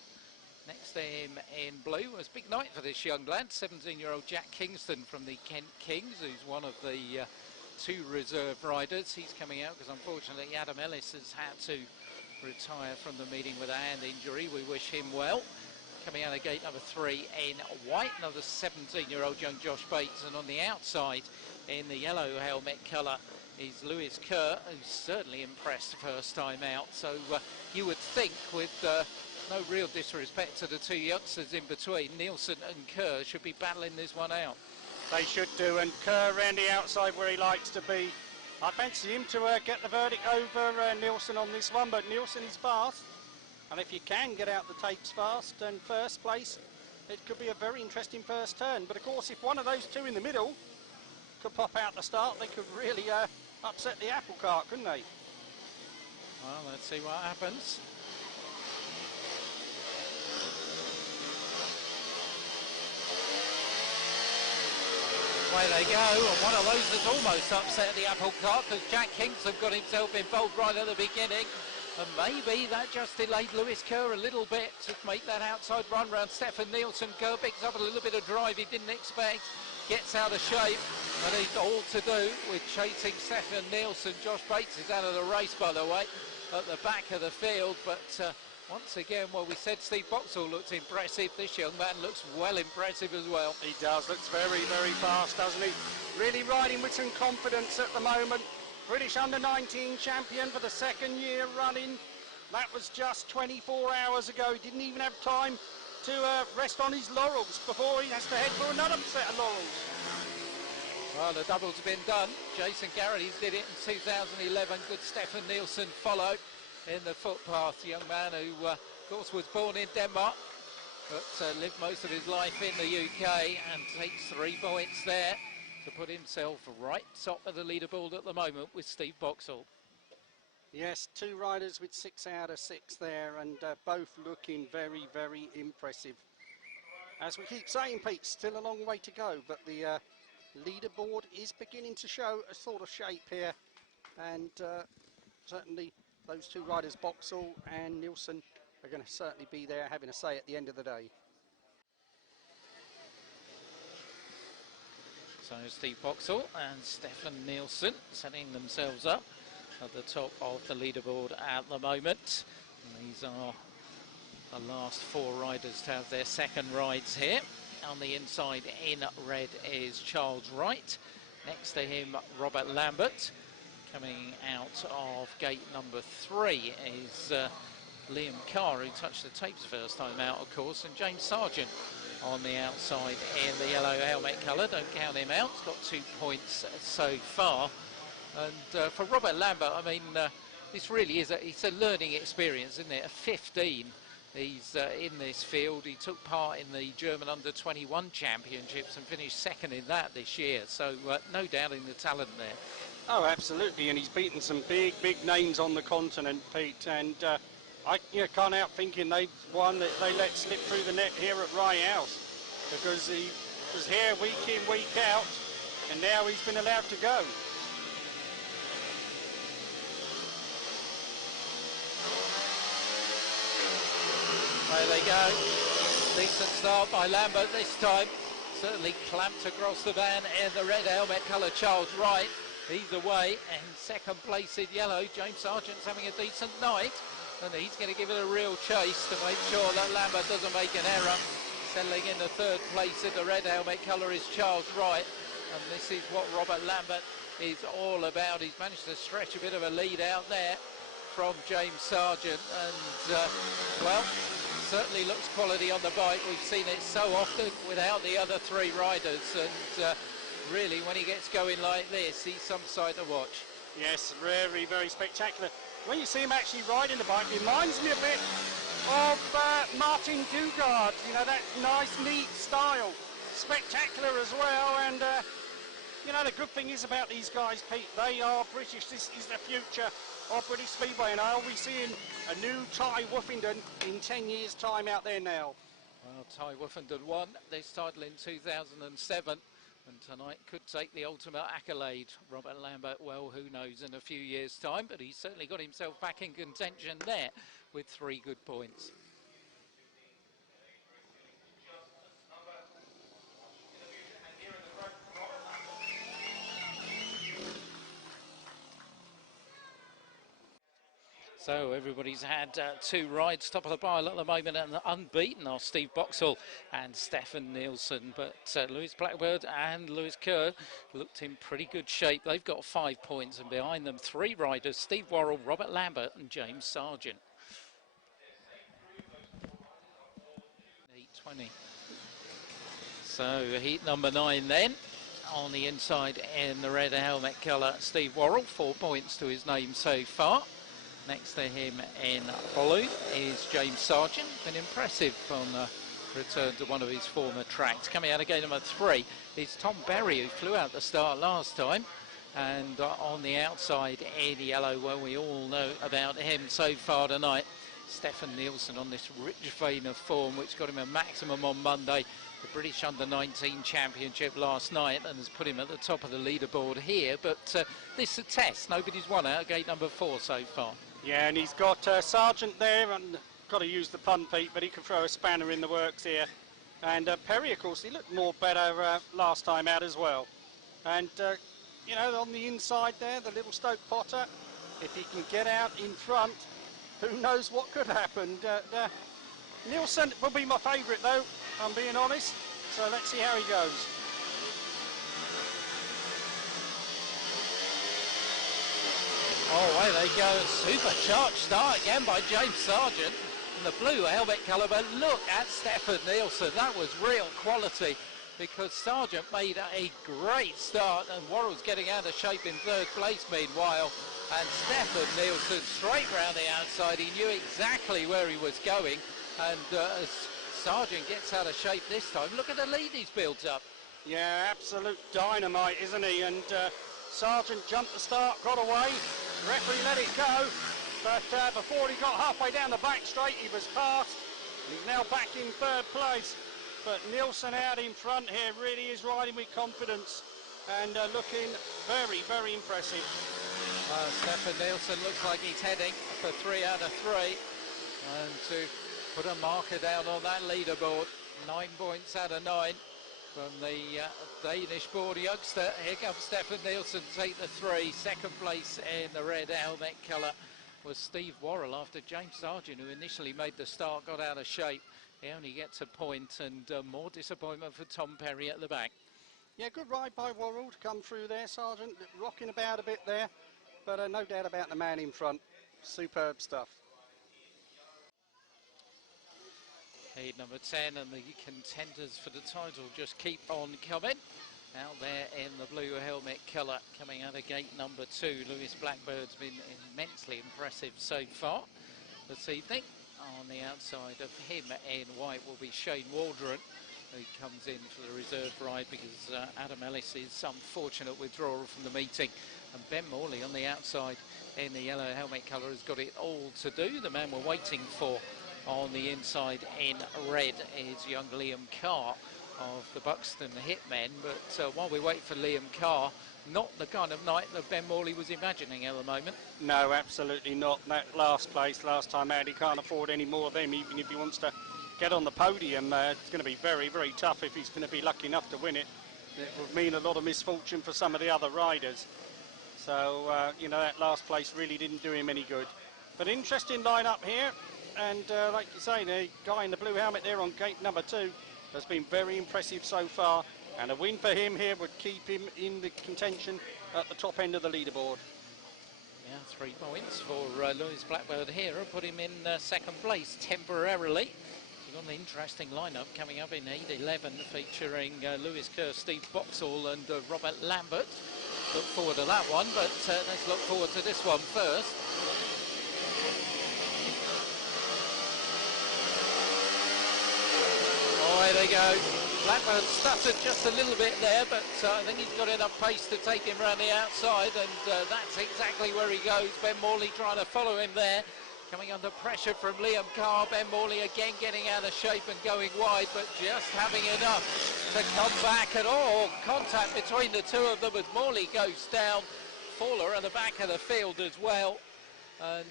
Next to him in blue was a big night for this young lad, 17-year-old Jack Kingston from the Kent Kings, who's one of the 2 reserve riders. He's coming out because unfortunately Adam Ellis has had to retire from the meeting with a hand injury. We wish him well. Coming out of gate number 3 in white, another 17-year-old young Josh Bates, and on the outside in the yellow helmet colour is Lewis Kerr, who's certainly impressed first time out. So you would think, with no real disrespect to the 2 youngsters in between, Nielsen and Kerr should be battling this one out. They should do, and Kerr around the outside where he likes to be. I fancy him to get the verdict over Nielsen on this one, but Nielsen is fast. And if you can get out the tapes fast and first place, it could be a very interesting first turn. But of course, if one of those two in the middle could pop out the start, they could really upset the apple cart, couldn't they? Well, let's see what happens. Away they go, and one of those has almost upset the apple cart because Jack Kingston got himself involved right at the beginning. And maybe that just delayed Lewis Kerr a little bit to make that outside run round Stefan Nielsen. Kerr picks up a little bit of drive he didn't expect, gets out of shape, and he's all to do with chasing Stefan Nielsen. Josh Bates is out of the race, by the way, at the back of the field, but once again, well, we said Steve Boxall looks impressive. This young man looks well impressive as well. He does, looks very, very fast, doesn't he? Really riding with some confidence at the moment. British under-19 champion for the second year running. That was just 24 hours ago. He didn't even have time to rest on his laurels before he has to head for another set of laurels. Well, the double's been done. Jason Garrity's did it in 2011. Good Stefan Nielsen followed in the footpath. Young man who, of course, was born in Denmark, but lived most of his life in the UK and takes 3 points there to put himself right top of the leaderboard at the moment with Steve Boxall. Yes, 2 riders with 6 out of 6 there, and both looking very, very impressive. As we keep saying, Pete, still a long way to go, but the leaderboard is beginning to show a sort of shape here, and certainly those 2 riders, Boxall and Nielsen, are going to certainly be there having a say at the end of the day. So Steve Boxall and Stefan Nielsen setting themselves up at the top of the leaderboard at the moment. And these are the last 4 riders to have their second rides here. On the inside in red is Charles Wright. Next to him, Robert Lambert. Coming out of gate number 3 is Liam Carr, who touched the tapes first time out, of course, and James Sargent on the outside in the yellow helmet colour. Don't count him out. He's got 2 points so far. And for Robert Lambert, I mean, this really is it's a learning experience, isn't it? At 15, he's in this field. He took part in the German Under-21 Championships and finished second in that this year. So no doubting the talent there. Oh, absolutely, and he's beaten some big, big names on the continent, Pete, and I can't help thinking they've won that they let slip through the net here at Rye House, because he was here week in, week out, and now he's been allowed to go. There they go. Decent start by Lambert this time. Certainly clamped across the van in the red helmet colour, Charles Wright. He's away, and second place in yellow. James Sargent's having a decent night, and he's going to give it a real chase to make sure that Lambert doesn't make an error. Settling in the 3rd place in the red helmet colour is Charles Wright, and this is what Robert Lambert is all about. He's managed to stretch a bit of a lead out there from James Sargent, and well, certainly looks quality on the bike. We've seen it so often without the other 3 riders, and really, when he gets going like this, he's some sight to watch. Yes, very, very spectacular. When you see him actually riding the bike, it reminds me a bit of Martin Dugard. You know, that nice, neat style. Spectacular as well, and you know, the good thing is about these guys, Pete, they are British. This is the future of British Speedway, and I'll be seeing a new Ty Woofington in 10 years' time out there now. Well, Ty Woofington won this title in 2007. And tonight could take the ultimate accolade. Robert Lambert, well, who knows in a few years' time, but he's certainly got himself back in contention there with 3 good points. So everybody's had 2 rides, top of the pile at the moment, and unbeaten are Steve Boxall and Stefan Nielsen. But Lewis Blackbird and Lewis Kerr looked in pretty good shape. They've got 5 points, and behind them 3 riders, Steve Worrell, Robert Lambert and James Sargent. 8:20. So heat number 9 then. On the inside in the red helmet colour, Steve Worrell, 4 points to his name so far. Next to him in blue is James Sargent. Been impressive on return to one of his former tracks. Coming out of gate number 3 is Tom Berry, who flew out the start last time. And on the outside in yellow, well, we all know about him so far tonight. Stefan Nielsen on this rich vein of form, which got him a maximum on Monday, the British Under-19 Championship last night, and has put him at the top of the leaderboard here. But this is a test. Nobody's won out of gate number 4 so far. Yeah, and he's got Sargent there, and got to use the pun, Pete, but he can throw a spanner in the works here. And Perry, of course, he looked more better last time out as well. And you know, on the inside there, the little Stoke Potter, if he can get out in front, who knows what could happen. Nielsen will be my favourite, though, I'm being honest. So let's see how he goes. Oh, away they go. Supercharged start again by James Sargent in the blue helmet colour. But look at Stefan Nielsen. That was real quality, because Sargent made a great start and Worrell's getting out of shape in 3rd place meanwhile. And Stefan Nielsen straight round the outside. He knew exactly where he was going. And as Sargent gets out of shape this time, look at the lead he's built up. Yeah, absolute dynamite, isn't he? And Sargent jumped the start, got away. Referee let it go. But before he got halfway down the back straight, he was passed. He's now back in 3rd place. But Nielsen out in front here really is riding with confidence and looking very, very impressive. Stefan Nielsen looks like he's heading for 3 out of 3. And to put a marker down on that leaderboard, 9 points out of 9 from the Danish-born youngster. Here comes Stefan Nielsen, take the 3. 2nd place in the red helmet colour was Steve Worrell, after James Sargent, who initially made the start, got out of shape. He only gets a point, and more disappointment for Tom Perry at the back. Yeah, good ride by Worrell to come through there. Sargent rocking about a bit there, but no doubt about the man in front. Superb stuff. Heat number 10, and the contenders for the title just keep on coming. Out there in the blue helmet colour, coming out of gate number 2. Lewis Blackbird's been immensely impressive so far this evening. On the outside of him in white will be Shane Waldron, who comes in for the reserve ride because Adam Ellis's unfortunate withdrawal from the meeting. And Ben Morley on the outside in the yellow helmet colour has got it all to do. The man we're waiting for on the inside in red is young Liam Carr of the Buxton Hitmen. But while we wait for Liam Carr, not the kind of night that Ben Morley was imagining at the moment. No, absolutely not. That last place last time out, he can't afford any more of them, even if he wants to get on the podium. It's going to be very, very tough if he's going to be lucky enough to win it. It would mean a lot of misfortune for some of the other riders. So, you know, that last place really didn't do him any good. But interesting line-up here. And like you say, the guy in the blue helmet there on gate number 2 has been very impressive so far. And a win for him here would keep him in the contention at the top end of the leaderboard. Yeah, 3 points for Lewis Blackbird here and put him in 2nd place temporarily. We've got an interesting lineup coming up in 8-11 featuring Lewis Kerr, Steve Boxall and Robert Lambert. Look forward to that one, but let's look forward to this one first. Away they go. Blackburn stuttered just a little bit there, but I think he's got enough pace to take him around the outside, and that's exactly where he goes. Ben Morley trying to follow him there. Coming under pressure from Liam Carr. Ben Morley again getting out of shape and going wide, but just having enough to come back at all. Contact between the two of them as Morley goes down. Fowler at the back of the field as well. And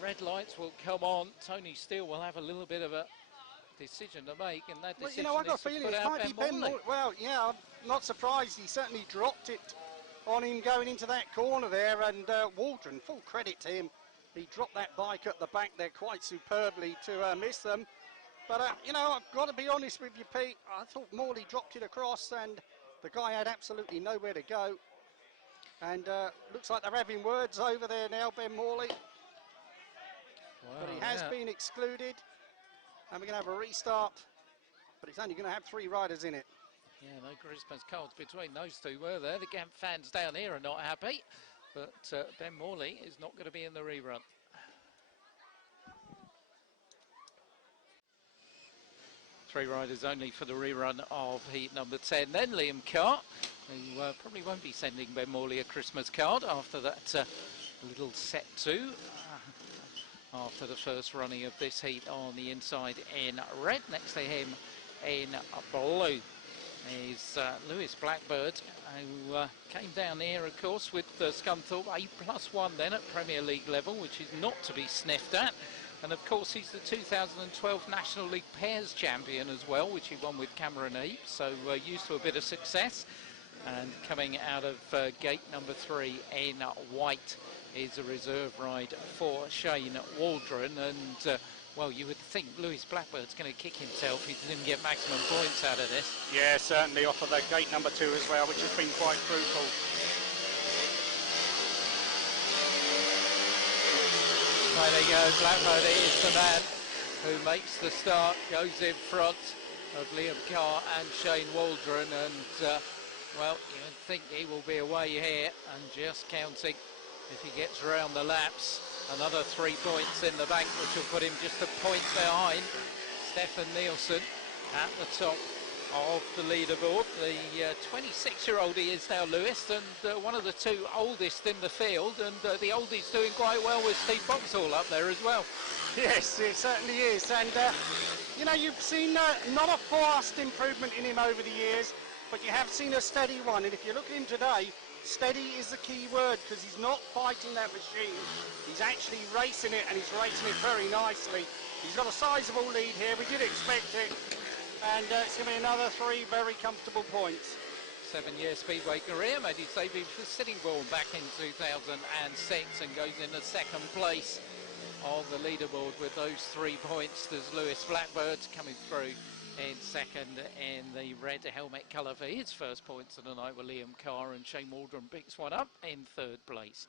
red lights will come on. Tony Steele will have a little bit of a decision to make, and that decision I got a feeling it might be Ben Morley. Well, yeah, I'm not surprised. He certainly dropped it on him going into that corner there, and Waldron, full credit to him. He dropped that bike at the back there quite superbly to miss them. But, you know, I've got to be honest with you, Pete. I thought Morley dropped it across, and the guy had absolutely nowhere to go. And looks like they're having words over there now, Ben Morley. Wow, but he has been excluded. And we're going to have a restart, but it's only going to have 3 riders in it. Yeah, no Christmas cards between those two, were there? The Gamp fans down here are not happy, but Ben Morley is not going to be in the rerun. 3 riders only for the rerun of heat number 10. Then Liam Carr, who probably won't be sending Ben Morley a Christmas card after that little set 2. After the first running of this heat on the inside in red. Next to him in blue is Lewis Blackbird, who came down here, of course, with Scunthorpe A+1 then at Premier League level, which is not to be sniffed at. And of course he's the 2012 National League Pairs champion as well, which he won with Cameron Heap, so used to a bit of success. And coming out of gate number 3 in white is a reserve ride for Shane Waldron. And well, you would think Lewis Blackbird's going to kick himself if he didn't get maximum points out of this. Yeah, certainly off of that gate number 2 as well, which has been quite fruitful. There they go, Blackbird is the man who makes the start, goes in front of Liam Carr and Shane Waldron, and well, you would think he will be away here and just counting if he gets around the laps. Another 3 points in the bank, which will put him just a point behind Stefan Nielsen at the top of the leaderboard. The 26-year-old he is now, Lewis, and one of the 2 oldest in the field, and the oldest doing quite well with Steve Boxall up there as well. Yes, it certainly is, and you know, you've seen not a fast improvement in him over the years, but you have seen a steady one, and if you look at him today, steady is the key word, because he's not fighting that machine, he's actually racing it, and he's racing it very nicely. He's got a sizable lead here, we did expect it, and it's going to be another 3 very comfortable points. 7-year Speedway career, made his debut for Sittingbourne back in 2006 and goes in the 2nd place of the leaderboard with those 3 points. There's Lewis Blackbird coming through in 2nd in the red helmet colour for his first points of the night with Liam Carr, and Shane Waldron picks one up in 3rd place.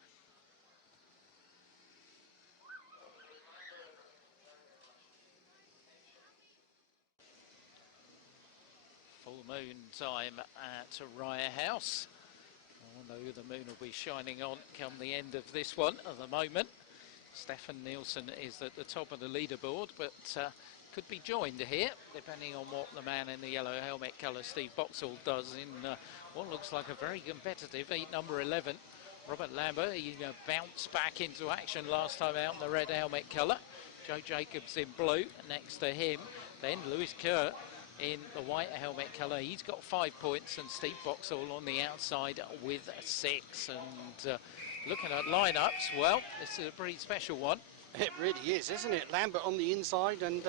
Full moon time at Rye House. Although the moon will be shining on come the end of this one at the moment. Stefan Nielsen is at the top of the leaderboard, but could be joined here, depending on what the man in the yellow helmet colour, Steve Boxall, does in what looks like a very competitive heat number 11. Robert Lambert, he bounced back into action last time out in the red helmet colour. Joe Jacobs in blue next to him. Then Lewis Kerr in the white helmet colour. He's got 5 points, and Steve Boxall on the outside with 6. And looking at lineups, well, this is a pretty special one. It really is, isn't it? Lambert on the inside and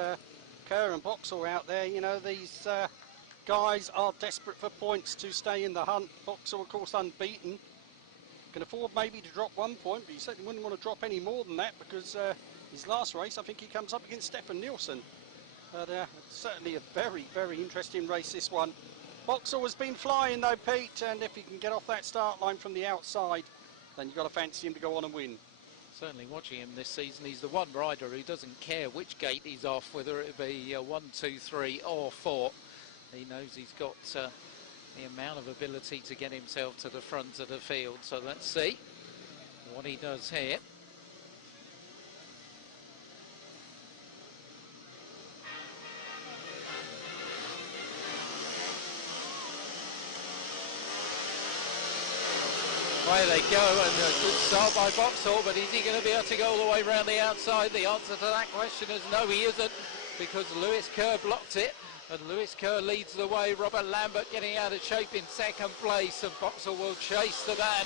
Kerr and Boxall out there. You know, these guys are desperate for points to stay in the hunt. Boxall, of course, unbeaten. Can afford maybe to drop 1 point, but you certainly wouldn't want to drop any more than that, because his last race, I think he comes up against Stefan Nielsen. But certainly a very, very interesting race, this one. Boxall has been flying though, Pete, and if he can get off that start line from the outside, then you've got to fancy him to go on and win. Certainly watching him this season, he's the one rider who doesn't care which gate he's off, whether it be 1, 2, 3 or 4. He knows he's got the amount of ability to get himself to the front of the field. So let's see what he does here. Away they go, and a good start by Boxall, but is he going to be able to go all the way around the outside? The answer to that question is no, he isn't, because Lewis Kerr blocked it, and Lewis Kerr leads the way. Robert Lambert getting out of shape in 2nd place, and Boxall will chase the man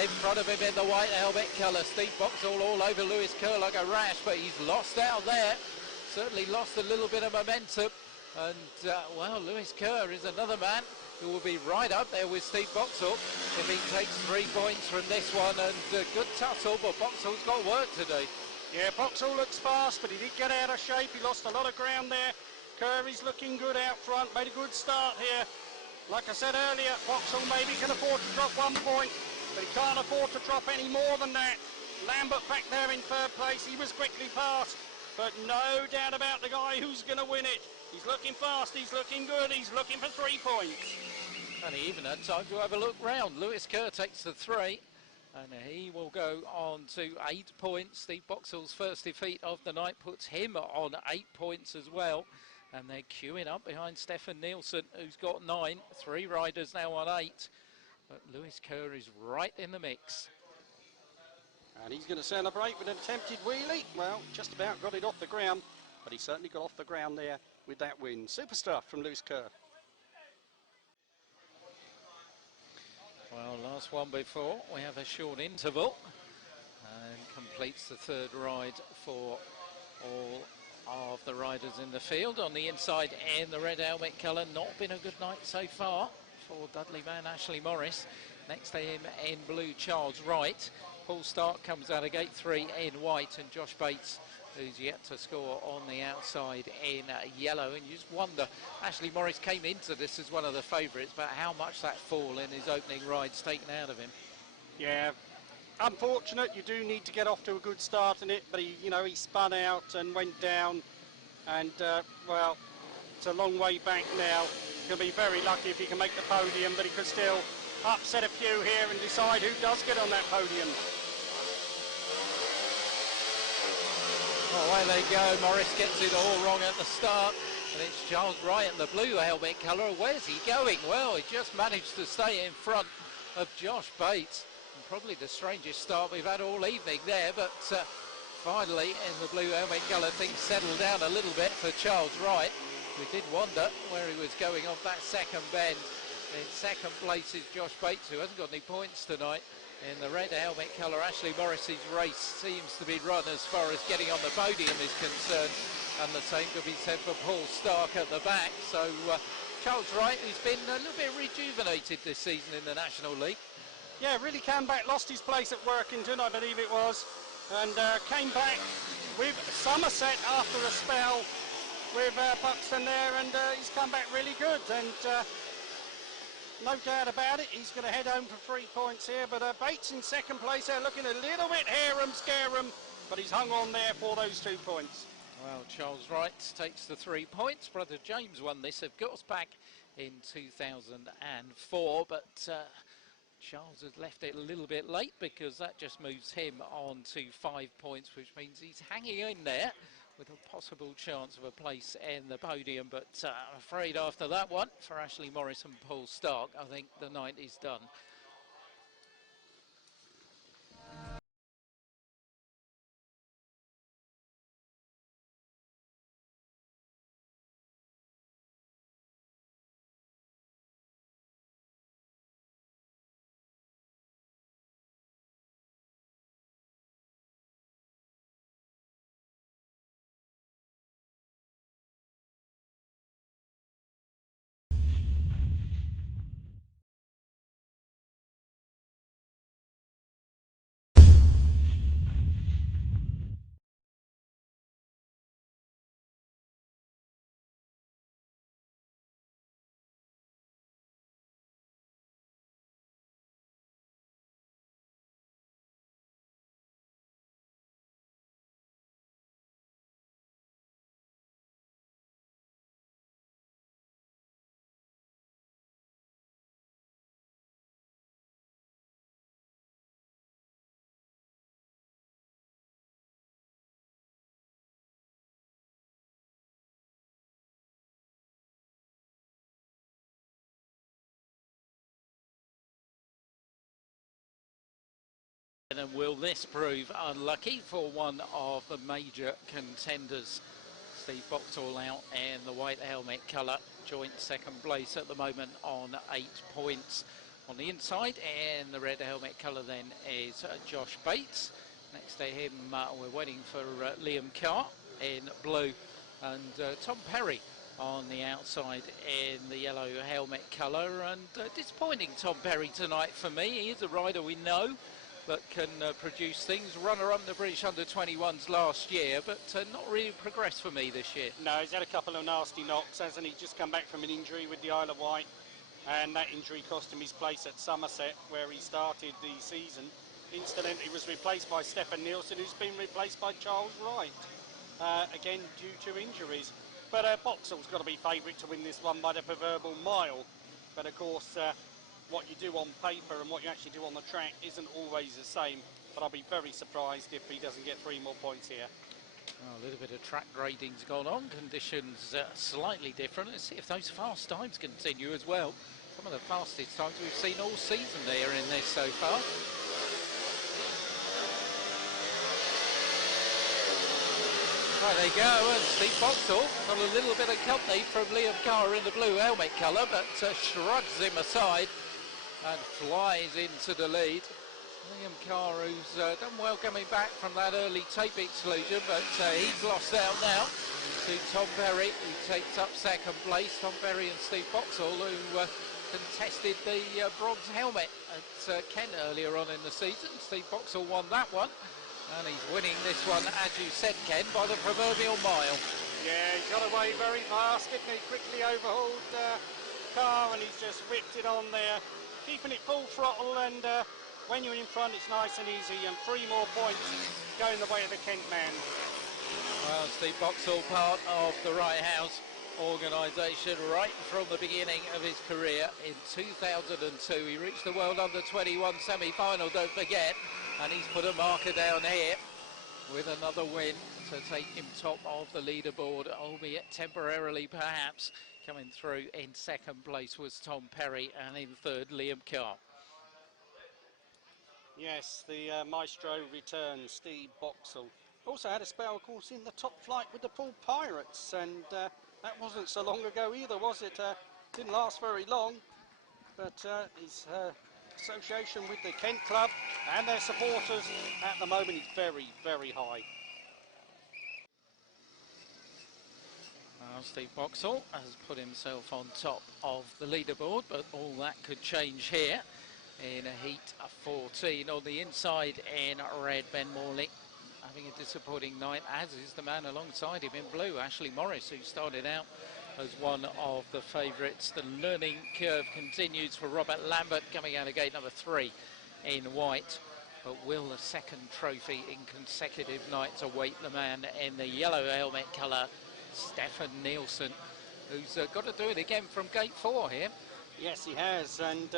in front of him in the white helmet colour. Steve Boxall all over Lewis Kerr like a rash, but he's lost out there, certainly lost a little bit of momentum, and well, Lewis Kerr is another man who will be right up there with Steve Boxall if he takes 3 points from this one. And good tussle, but Boxall's got work to do. Yeah, Boxall looks fast, but he did get out of shape. He lost a lot of ground there. Curry's looking good out front, made a good start here. Like I said earlier, Boxall maybe can afford to drop 1 point, but he can't afford to drop any more than that. Lambert back there in 3rd place, he was quickly passed, but no doubt about the guy who's going to win it. He's looking fast, he's looking good, he's looking for 3 points. And he even had time to have a look round. Lewis Kerr takes the 3, and he will go on to 8 points. Steve Boxall's first defeat of the night puts him on 8 points as well. and they're queuing up behind Stefan Nielsen, who's got 9. 3 riders now on 8, but Lewis Kerr is right in the mix. And he's going to celebrate with an attempted wheelie. Well, just about got it off the ground, but he certainly got off the ground there with that win. Super stuff from Lewis Kerr. Well, last one before we have a short interval, and completes the 3rd ride for all of the riders in the field. On the inside in the red helmet colour, not been a good night so far for Dudley man Ashley Morris. Next to him in blue, Charles Wright. Paul Stark comes out of gate 3 in white, and Josh Bates, who's yet to score, on the outside in yellow. And you just wonder, Ashley Morris came into this as one of the favourites, but how much that fall in his opening ride's taken out of him. Yeah, unfortunate. You do need to get off to a good start in it, but he spun out and went down, and well, it's a long way back now. He'll be very lucky if he can make the podium, but he could still upset a few here and decide who does get on that podium. Well, away they go. Morris gets it all wrong at the start, and it's Charles Wright in the blue helmet colour. Where's he going? Well, he just managed to stay in front of Josh Bates. And probably the strangest start we've had all evening there, but finally in the blue helmet colour things settled down a little bit for Charles Wright. We did wonder where he was going off that second bend. In second place is Josh Bates, who hasn't got any points tonight. In the red helmet colour, Ashley Morris's race seems to be run as far as getting on the podium is concerned, and the same could be said for Paul Stark at the back. So Charles Wright, who's been a little bit rejuvenated this season in the National League. Yeah, really came back, lost his place at Workington, I believe it was, and came back with Somerset after a spell with Buxton there, and he's come back really good, and no doubt about it, he's going to head home for 3 points here, but Bates in second place there, looking a little bit harum-scarum, but he's hung on there for those 2 points. Well, Charles Wright takes the 3 points. Brother James won this, of course, back in 2004, but Charles has left it a little bit late because that just moves him on to 5 points, which means he's hanging in there with a possible chance of a place in the podium. But I'm afraid after that one, for Ashley Morris and Paul Stark, I think the night is done. And will this prove unlucky for one of the major contenders? Steve Boxall out in the white helmet colour, joint second place at the moment on 8 points. On the inside, in the red helmet colour then is Josh Bates. Next to him, we're waiting for Liam Carr in blue, and Tom Perry on the outside in the yellow helmet colour. And disappointing Tom Perry tonight for me. He is a rider we know that can produce things. Runner-up in the British Under-21s last year, but not really progressed for me this year. No, he's had a couple of nasty knocks, hasn't he? Just come back from an injury with the Isle of Wight, and that injury cost him his place at Somerset, where he started the season. Incidentally, was replaced by Stefan Nielsen, who's been replaced by Charles Wright, again due to injuries. But Boxall's got to be favourite to win this one by the proverbial mile. But of course, what you do on paper and what you actually do on the track isn't always the same, but I'll be very surprised if he doesn't get 3 more points here. Well, a little bit of track grading's gone on, conditions slightly different. Let's see if those fast times continue as well. Some of the fastest times we've seen all season there in this so far. Right, there you go, and Steve Boxall got a little bit of company from Liam Carr in the blue helmet colour, but shrugs him aside and flies into the lead. Liam Carr, who's done well coming back from that early tape exclusion, but he's lost out now to Tom Perry, who takes up second place. Tom Perry and Steve Boxall, who contested the bronze helmet at Kent earlier on in the season. Steve Boxall won that one. And he's winning this one, as you said, Ken, by the proverbial mile. Yeah, he got away very fast, didn't he? Quickly overhauled Carr, and he's just whipped it on there. Keeping it full throttle, and when you're in front, it's nice and easy. And 3 more points going the way of the Kent man. Well, Steve Boxall, part of the Wright House organisation right from the beginning of his career. In 2002, he reached the World Under-21 semi-final, don't forget. And he's put a marker down here with another win to take him top of the leaderboard, albeit temporarily perhaps. Coming through in second place was Tom Perry, and in third, Liam Carr. Yes, the maestro returns, Steve Boxall. Also had a spell, of course, in the top flight with the Poole Pirates, and that wasn't so long ago either, was it? Didn't last very long, but his association with the Kent Club and their supporters at the moment is very, very high. Well, Steve Boxall has put himself on top of the leaderboard, but all that could change here in a heat of 14. On the inside in red, Ben Morley having a disappointing night, as is the man alongside him in blue, Ashley Morris, who started out as one of the favourites. The learning curve continues for Robert Lambert, coming out of gate number 3 in white. But will the second trophy in consecutive nights await the man in the yellow helmet colour, Stefan Nielsen, who's got to do it again from gate 4 here? Yes, he has, and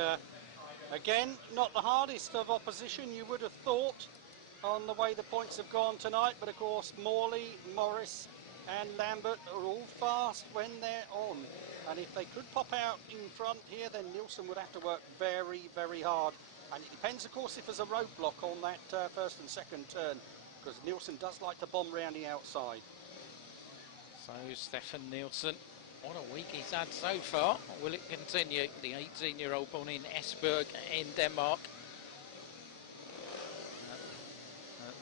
again, not the hardest of opposition you would have thought on the way the points have gone tonight, but of course Morley, Morris and Lambert are all fast when they're on, and if they could pop out in front here, then Nielsen would have to work very, very hard. And it depends, of course, if there's a roadblock on that first and second turn, because Nielsen does like to bomb round the outside. So Stefan Nielsen, what a week he's had so far. Will it continue? The 18-year-old born in Esbjerg in Denmark.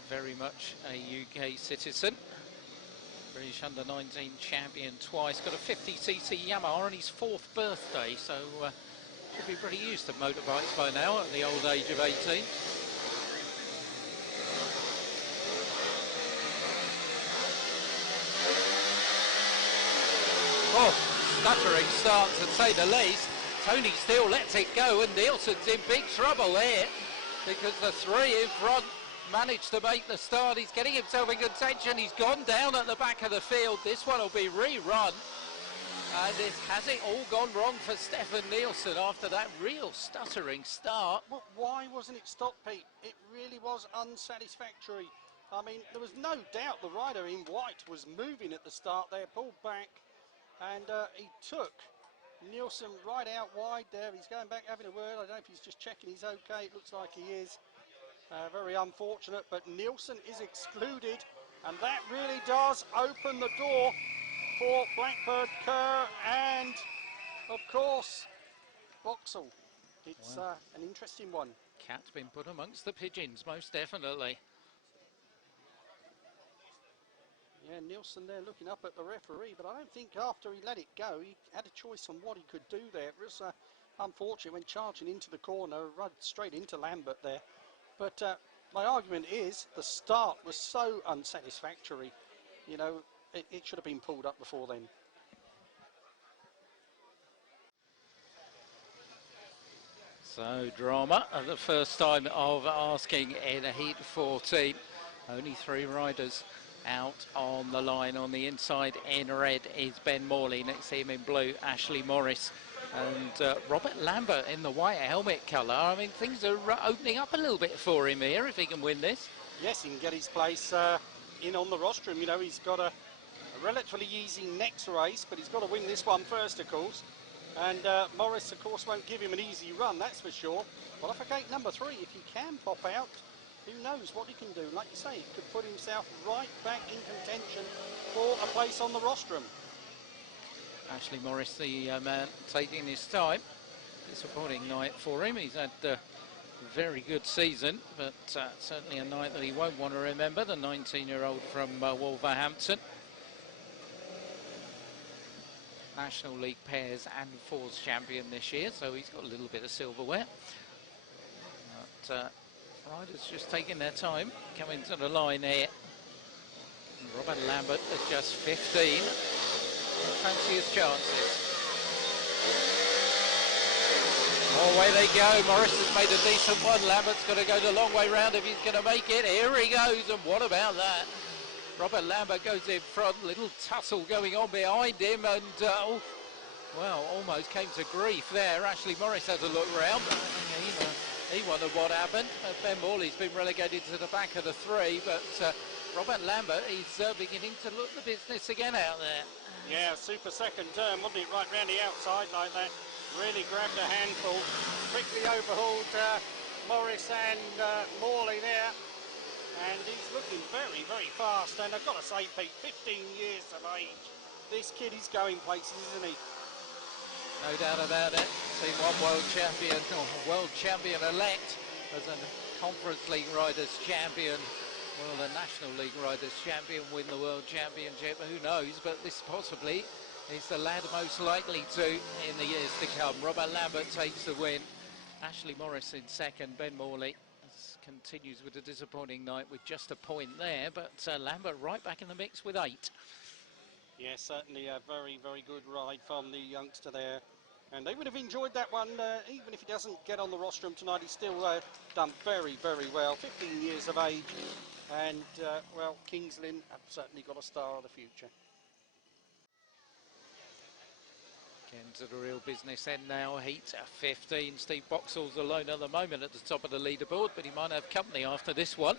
Very much a UK citizen. British under-19 champion twice. Got a 50cc Yamaha on his 4th birthday, so should be pretty used to motorbikes by now at the old age of 18. Oh, stuttering start to say the least. Tony still lets it go, and Nielsen's in big trouble here because the 3 in front managed to make the start. He's getting himself in contention. He's gone down at the back of the field. This one will be rerun. And has it all gone wrong for Stefan Nielsen after that real stuttering start? Well, why wasn't it stopped, Pete? It really was unsatisfactory. I mean, there was no doubt the rider in white was moving at the start there, pulled back, and he took Nielsen right out wide there. He's going back having a word. I don't know if he's just checking he's okay. It looks like he is. Very unfortunate, but Nielsen is excluded, and that really does open the door for Blackbird, Kerr, and of course Boxall. It's an interesting one. Cat's been put amongst the pigeons, most definitely. Yeah, Nielsen there looking up at the referee, but I don't think after he let it go, he had a choice on what he could do there. It was unfortunate when charging into the corner, run straight into Lambert there. But my argument is the start was so unsatisfactory, you know, it should have been pulled up before then. So drama at the first time of asking in a heat 14. Only 3 riders out on the line. On the inside in red is Ben Morley. Next to him in blue, Ashley Morris. And Robert Lambert in the white helmet colour. I mean, things are opening up a little bit for him here if he can win this. Yes, he can get his place in on the rostrum. You know, he's got a relatively easy next race, but he's got to win this one first, of course. And Morris, of course, won't give him an easy run, that's for sure. Well, for gate number 3, if he can pop out, who knows what he can do. Like you say, he could put himself right back in contention for a place on the rostrum. Ashley Morris, the man taking his time. Disappointing night for him. He's had a very good season, but certainly a night that he won't want to remember, the 19-year-old from Wolverhampton. National League pairs and fours champion this year, so he's got a little bit of silverware. But riders just taking their time, coming to the line here. Robert Lambert at just 15. Fancy his chances. Away they go. Morris has made a decent one. Lambert's got to go the long way round if he's going to make it. Here he goes, and what about that? Robert Lambert goes in front, little tussle going on behind him, and well, almost came to grief there. Ashley Morris has a look round. He wondered what happened. Ben Morley's been relegated to the back of the 3, but Robert Lambert, he's beginning to look the business again out there. Yeah, super second turn, wasn't it? Right round the outside like that. Really grabbed a handful. Quickly overhauled Morris and Morley there. And he's looking very, very fast. And I've got to say, Pete, 15 years of age. This kid is going places, isn't he? No doubt about it. Team 1 world champion, or world champion-elect as a Conference League Riders champion. Will the National League Riders champion win the World Championship? Who knows? But this possibly is the lad most likely to in the years to come. Robert Lambert takes the win. Ashley Morris in second. Ben Morley continues with a disappointing night with just a point there, but Lambert right back in the mix with 8. Yeah, certainly a very, very good ride from the youngster there. And they would have enjoyed that one, even if he doesn't get on the rostrum tonight. He's still done very, very well. 15 years of age. And, well, Kings Lynn have certainly got a star of the future. Getting to the real business end now. Heat 15. Steve Boxall's alone at the moment at the top of the leaderboard, but he might have company after this one.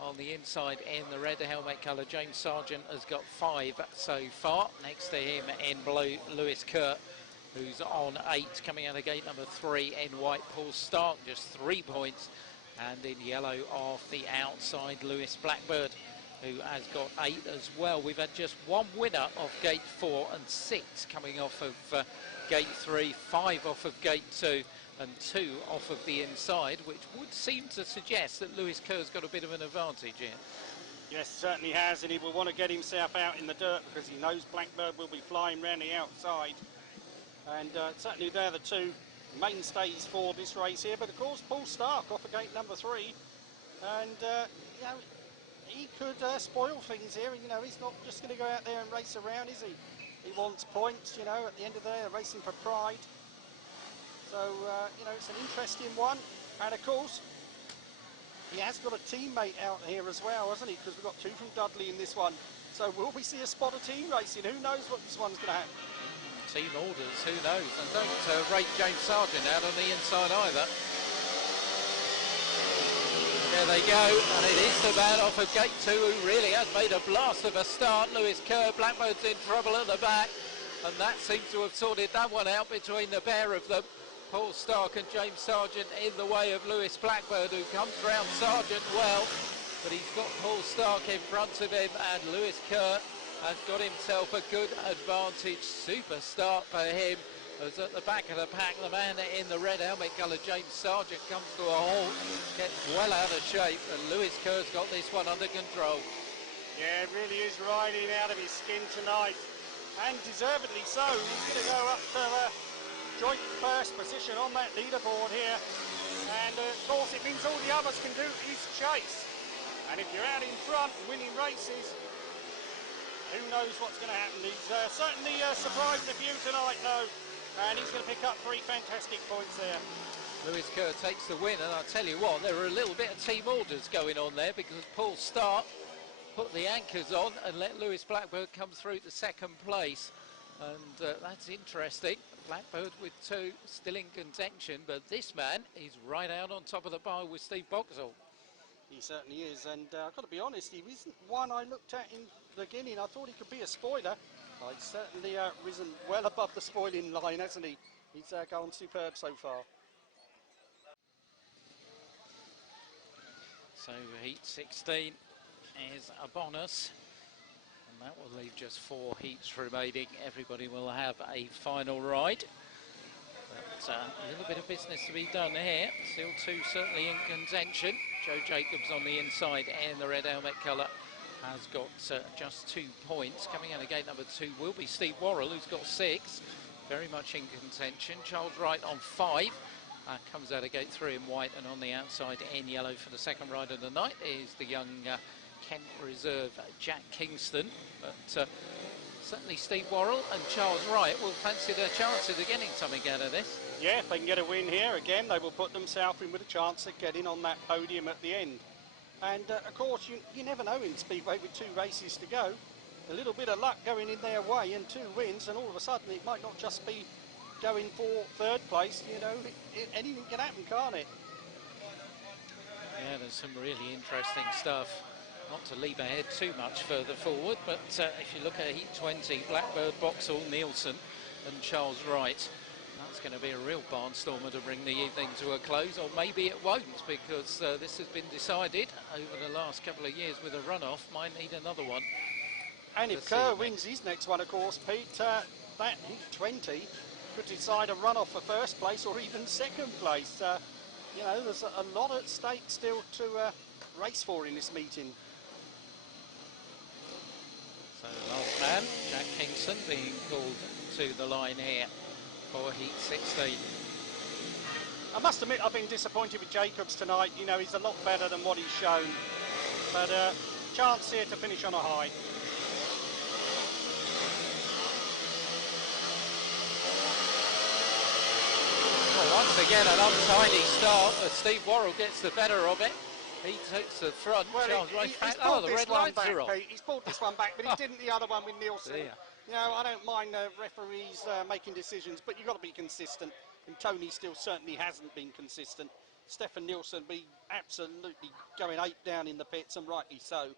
On the inside in the red helmet colour, James Sargent has got 5 so far. Next to him in blue, Lewis Kerr, who's on 8, coming out of gate number 3 in white, Paul Stark, just 3 points. And in yellow off the outside, Lewis Blackbird, who has got 8 as well. We've had just 1 winner of gate 4 and 6 coming off of gate 3, 5 off of gate 2 and 2 off of the inside, which would seem to suggest that Lewis Kerr's got a bit of an advantage here. Yes, certainly has, and he will want to get himself out in the dirt because he knows Blackbird will be flying round the outside. And certainly they're the 2 mainstays for this race here. But of course, Paul Stark off of gate number 3, and you know, he could spoil things here. You know, he's not just going to go out there and race around, is he? He wants points. You know, at the end of the day, they're racing for pride. So you know, it's an interesting one. And of course, he has got a teammate out here as well, hasn't he? Because we've got 2 from Dudley in this one. So will we see a spot of team racing? Who knows what this one's going to happen? Team orders, who knows? And don't rate James Sargent out on the inside either. There they go, and it is the man off of gate 2 who really has made a blast of a start. Lewis Kerr, Blackbird's in trouble at the back, and that seems to have sorted that one out between the pair of them. Paul Stark and James Sargent in the way of Lewis Blackbird, who comes round Sargent well, but he's got Paul Stark in front of him, and Lewis Kerr has got himself a good advantage. Super start for him. As at the back of the pack, the man in the red helmet colour, James Sargent, comes to a halt, gets well out of shape, and Lewis Kerr's got this one under control. Yeah, really is riding out of his skin tonight, and deservedly so. He's going to go up to the joint first position on that leaderboard here, and of course it means all the others can do is chase. And if you're out in front winning races, who knows what's going to happen. He's certainly surprised a few tonight though, and he's going to pick up 3 fantastic points there. Lewis Kerr takes the win, and I'll tell you what, there are a little bit of team orders going on there, because Paul Stark put the anchors on and let Lewis Blackbird come through to second place, and that's interesting. Blackbird with 2 still in contention, but this man is right out on top of the bar with Steve Boxall. He certainly is, and I've got to be honest, he isn't one I looked at in the beginning. I thought he could be a spoiler. He's certainly risen well above the spoiling line, hasn't he? He's gone superb so far. So heat 16 is a bonus, and that will leave just 4 heats remaining. Everybody will have a final ride. But a little bit of business to be done here. Still 2 certainly in contention. Joe Jacobs on the inside and the red helmet colour has got just 2 points. Coming out of gate number 2 will be Steve Worrell, who's got 6. Very much in contention. Charles Wright on 5. Comes out of gate 3 in white, and on the outside in yellow for the second ride of the night is the young Kent reserve Jack Kingston. But certainly Steve Worrell and Charles Wright will fancy their chances of getting something out of this. Yeah, if they can get a win here again, they will put themselves in with a chance at getting on that podium at the end. And of course, you never know in Speedway with 2 races to go. A little bit of luck going in their way and 2 wins, and all of a sudden it might not just be going for 3rd place. You know, anything can happen, can't it? Yeah, there's some really interesting stuff. Not to leap ahead too much further forward, but if you look at Heat 20, Blackbird, Boxall, Nielsen and Charles Wright, that's going to be a real barnstormer to bring the evening to a close, or maybe it won't, because this has been decided over the last couple of years with a runoff. Might need another one. And if Kerr wins his next one, of course, Pete, that Heat 20 could decide a runoff for 1st place or even 2nd place. You know, there's a lot at stake still to race for in this meeting. So the last man, Jack Kingston, being called to the line here for Heat 16. I must admit I've been disappointed with Jacobs tonight. You know, he's a lot better than what he's shown. But chance here to finish on a high. Well, once again, an untidy start, but Steve Worrell gets the better of it. He takes the front. Well, Charles Wright he's oh, pulled the this red one lights back, are on. Pete. He's pulled this one back, but he didn't the other one with Nielsen. Yeah. You know, I don't mind referees making decisions, but you've got to be consistent. And Tony still certainly hasn't been consistent. Stefan Nielsen be absolutely going ape down in the pits, and rightly so,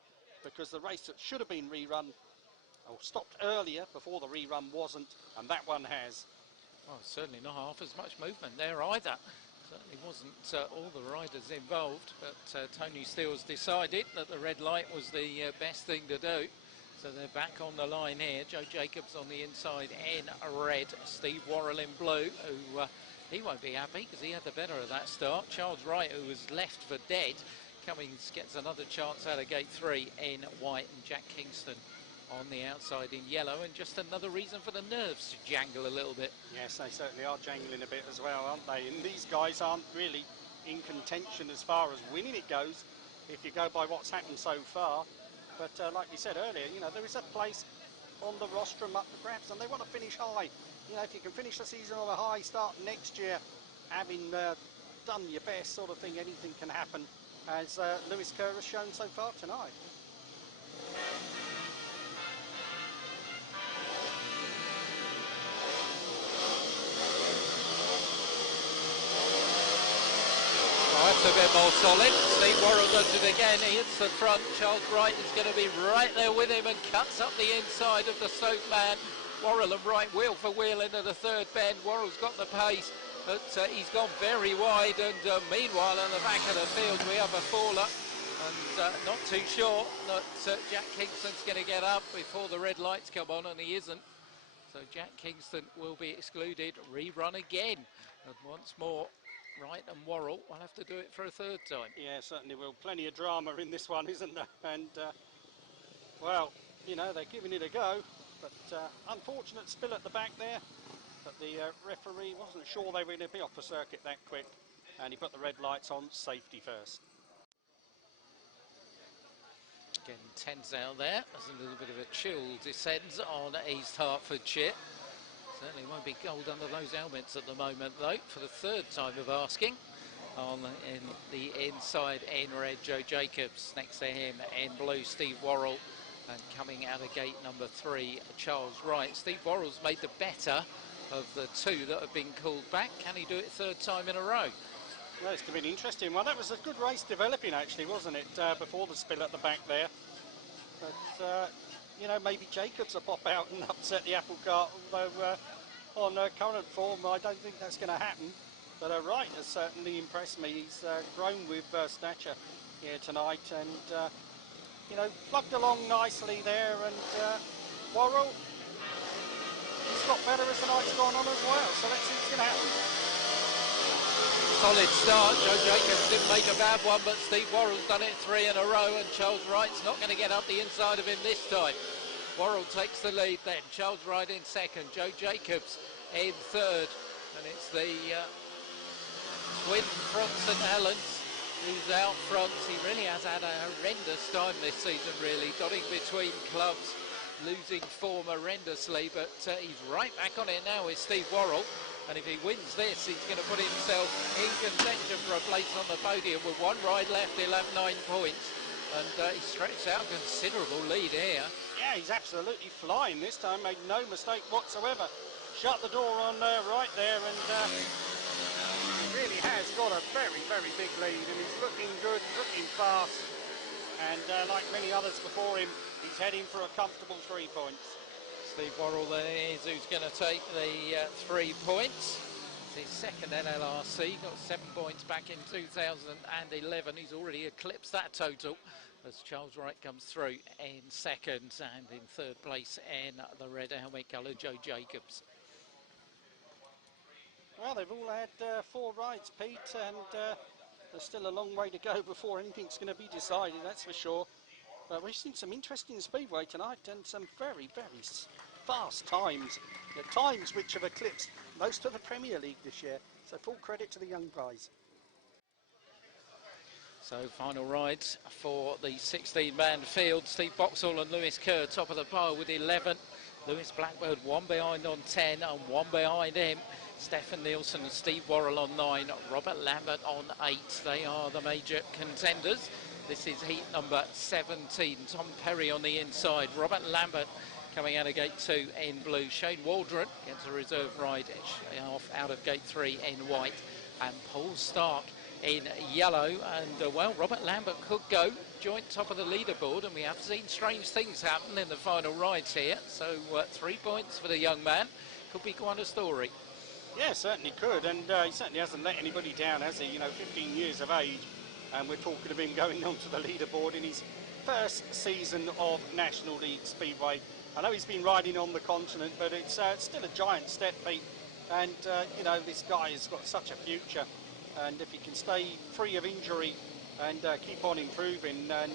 because the race that should have been rerun, or stopped earlier before the rerun wasn't, and that one has. Well, certainly not half as much movement there either. Certainly wasn't all the riders involved, but Tony Steele's decided that the red light was the best thing to do. So they're back on the line here. Joe Jacobs on the inside in red. Steve Worrell in blue, who he won't be happy because he had the better of that start. Charles Wright, who was left for dead, Cummings gets another chance out of gate 3 in white, and Jack Kingston on the outside in yellow, and just another reason for the nerves to jangle a little bit. Yes, they certainly are jangling a bit as well, aren't they? And these guys aren't really in contention as far as winning it goes, if you go by what's happened so far. But like we said earlier, you know, there is a place on the rostrum up for grabs, and they want to finish high. You know, if you can finish the season on a high start next year, having done your best sort of thing, anything can happen, as Lewis Kerr has shown so far tonight. That's a bit more solid. Steve Worrell does it again. He hits the front. Charles Wright is going to be right there with him and cuts up the inside of the Stoke man. Worrell and Wright wheel for wheel into the 3rd bend. Worrell's got the pace, but he's gone very wide. And meanwhile, on the back of the field, we have a faller. And not too sure that Jack Kingston's going to get up before the red lights come on, and he isn't. So Jack Kingston will be excluded. Rerun again. And once more, Wright and Worrell will have to do it for a 3rd time. Yeah, certainly will. Plenty of drama in this one, isn't there? And, well, you know, they're giving it a go. But unfortunate spill at the back there. But the referee wasn't sure they were going to be off the circuit that quick. And he put the red lights on, safety first. Getting tense out there as a little bit of a chill descends on East Hertfordshire. Certainly won't be gold under those helmets at the moment, though, for the 3rd time of asking. On in the inside in red, Joe Jacobs. Next to him in blue, Steve Worrell. And coming out of gate number 3, Charles Wright. Steve Worrell's made the better of the 2 that have been called back. Can he do it 3rd time in a row? Well, it's been interesting. Well, that was a good race developing, actually, wasn't it? Before the spill at the back there. But, you know, maybe Jacobs will pop out and upset the apple cart, although on current form, I don't think that's going to happen. But Wright has certainly impressed me. He's grown with stature here tonight and, you know, plugged along nicely there. And Worrell, he's got better as the night's gone on as well. So let's see what's going to happen. Solid start. Joe Jacobs didn't make a bad one, but Steve Worrell's done it 3 in a row, and Charles Wright's not going to get up the inside of him this time. Worrell takes the lead then. Charles Wright in second. Joe Jacobs in third. And it's the twin from St Helens who's out front. He really has had a horrendous time this season, really. Dotting between clubs, losing form horrendously, but he's right back on it now with Steve Worrell. And if he wins this, he's going to put himself in contention for a place on the podium with one ride left. He'll have 9 points. And he stretched out a considerable lead here. Yeah, he's absolutely flying this time. Made no mistake whatsoever. Shut the door on right there, and really has got a very, very big lead. And he's looking good, looking fast. And like many others before him, he's heading for a comfortable 3 points. Steve Worrell there is who's going to take the 3 points. It's his second NLRC, got 7 points back in 2011. He's already eclipsed that total as Charles Wright comes through in second, and in third place in the red helmet colour, Joe Jacobs. Well, they've all had 4 rides, Pete, and there's still a long way to go before anything's going to be decided, that's for sure. But we've seen some interesting speedway tonight and some very, very fast times. Times which have eclipsed most of the Premier League this year. So full credit to the young guys. So final rides for the 16-man field. Steve Boxall and Lewis Kerr top of the pile with 11. Lewis Blackbird 1 behind on 10 and 1 behind him. Stefan Nielsen and Steve Worrell on 9. Robert Lambert on 8. They are the major contenders. This is heat number 17. Tom Perry on the inside. Robert Lambert coming out of gate 2 in blue. Shane Waldron gets a reserve ride off out of gate 3 in white. And Paul Stark in yellow. And well, Robert Lambert could go joint top of the leaderboard, and we have seen strange things happen in the final rides here. So 3 points for the young man. Could be quite a story. Yeah, certainly could, and he certainly hasn't let anybody down, has he? You know, 15 years of age, and we're talking of him going onto the leaderboard in his first season of National League Speedway. I know he's been riding on the continent, but it's still a giant step, Pete. And, you know, this guy has got such a future. And if he can stay free of injury and keep on improving and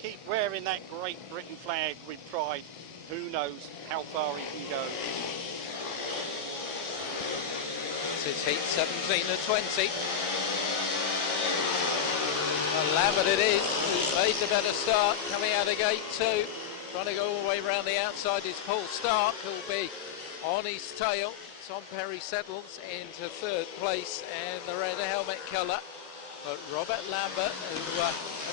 keep wearing that Great Britain flag with pride, who knows how far he can go. This is heat 17 to 20. And Lambert it is, who's made the better start, coming out of gate 2. Trying to go all the way around the outside is Paul Stark, who'll be on his tail. Tom Perry settles into third place in the red helmet colour. But Robert Lambert, who a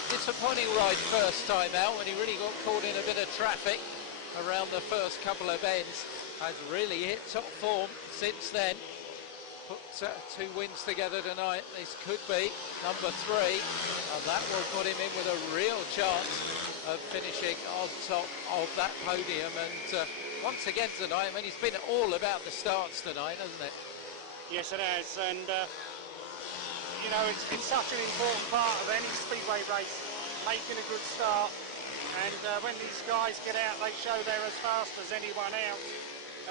disappointing ride first time out when he really got caught in a bit of traffic around the first couple of bends, has really hit top form since then. Put 2 wins together tonight. This could be number 3, and that will put him in with a real chance of finishing on top of that podium. And once again tonight, I mean, it's been all about the starts tonight, hasn't it? Yes, it has, and you know, it's such an important part of any speedway race, making a good start. And when these guys get out, they show they're as fast as anyone else.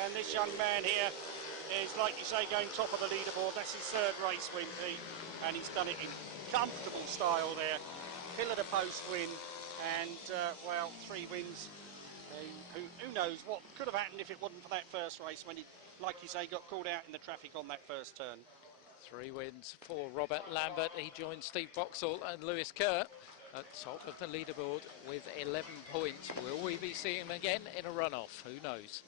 And this young man here is, like you say, going top of the leaderboard. That's his 3rd race win, Pete, and he's done it in comfortable style there. Pillar to post win, and well, 3 wins. Who knows what could have happened if it wasn't for that first race when he, like you say, got caught out in the traffic on that first turn. 3 wins for Robert Lambert. He joins Steve Boxall and Lewis Kerr at top of the leaderboard with 11 points. Will we be seeing him again in a runoff? Who knows?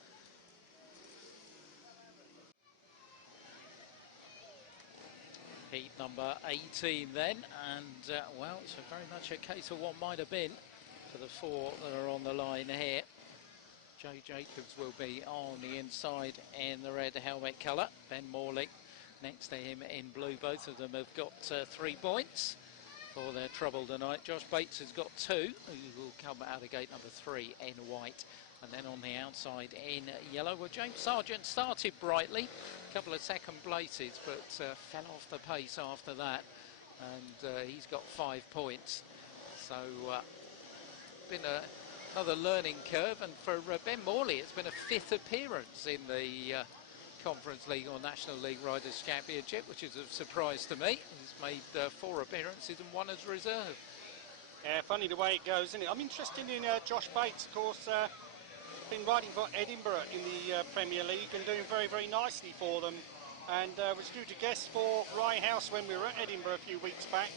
Heat number 18 then, and well, it's very much a case of what might have been for the 4 that are on the line here. Joe Jacobs will be on the inside in the red helmet colour. Ben Morley next to him in blue. Both of them have got 3 points for their trouble tonight. Josh Bates has got 2, who will come out of gate number 3 in white. And then on the outside in yellow, well, James Sargent started brightly, a couple of second places, but fell off the pace after that. And he's got 5 points. So, been another learning curve. And for Ben Morley, it's been a 5th appearance in the Conference League or National League Riders' Championship, which is a surprise to me. He's made 4 appearances and 1 as reserve. Yeah, funny the way it goes, isn't it? I'm interested in Josh Bates, of course. Been riding for Edinburgh in the Premier League and doing very, very nicely for them. And was due to guest for Rye House when we were at Edinburgh a few weeks back,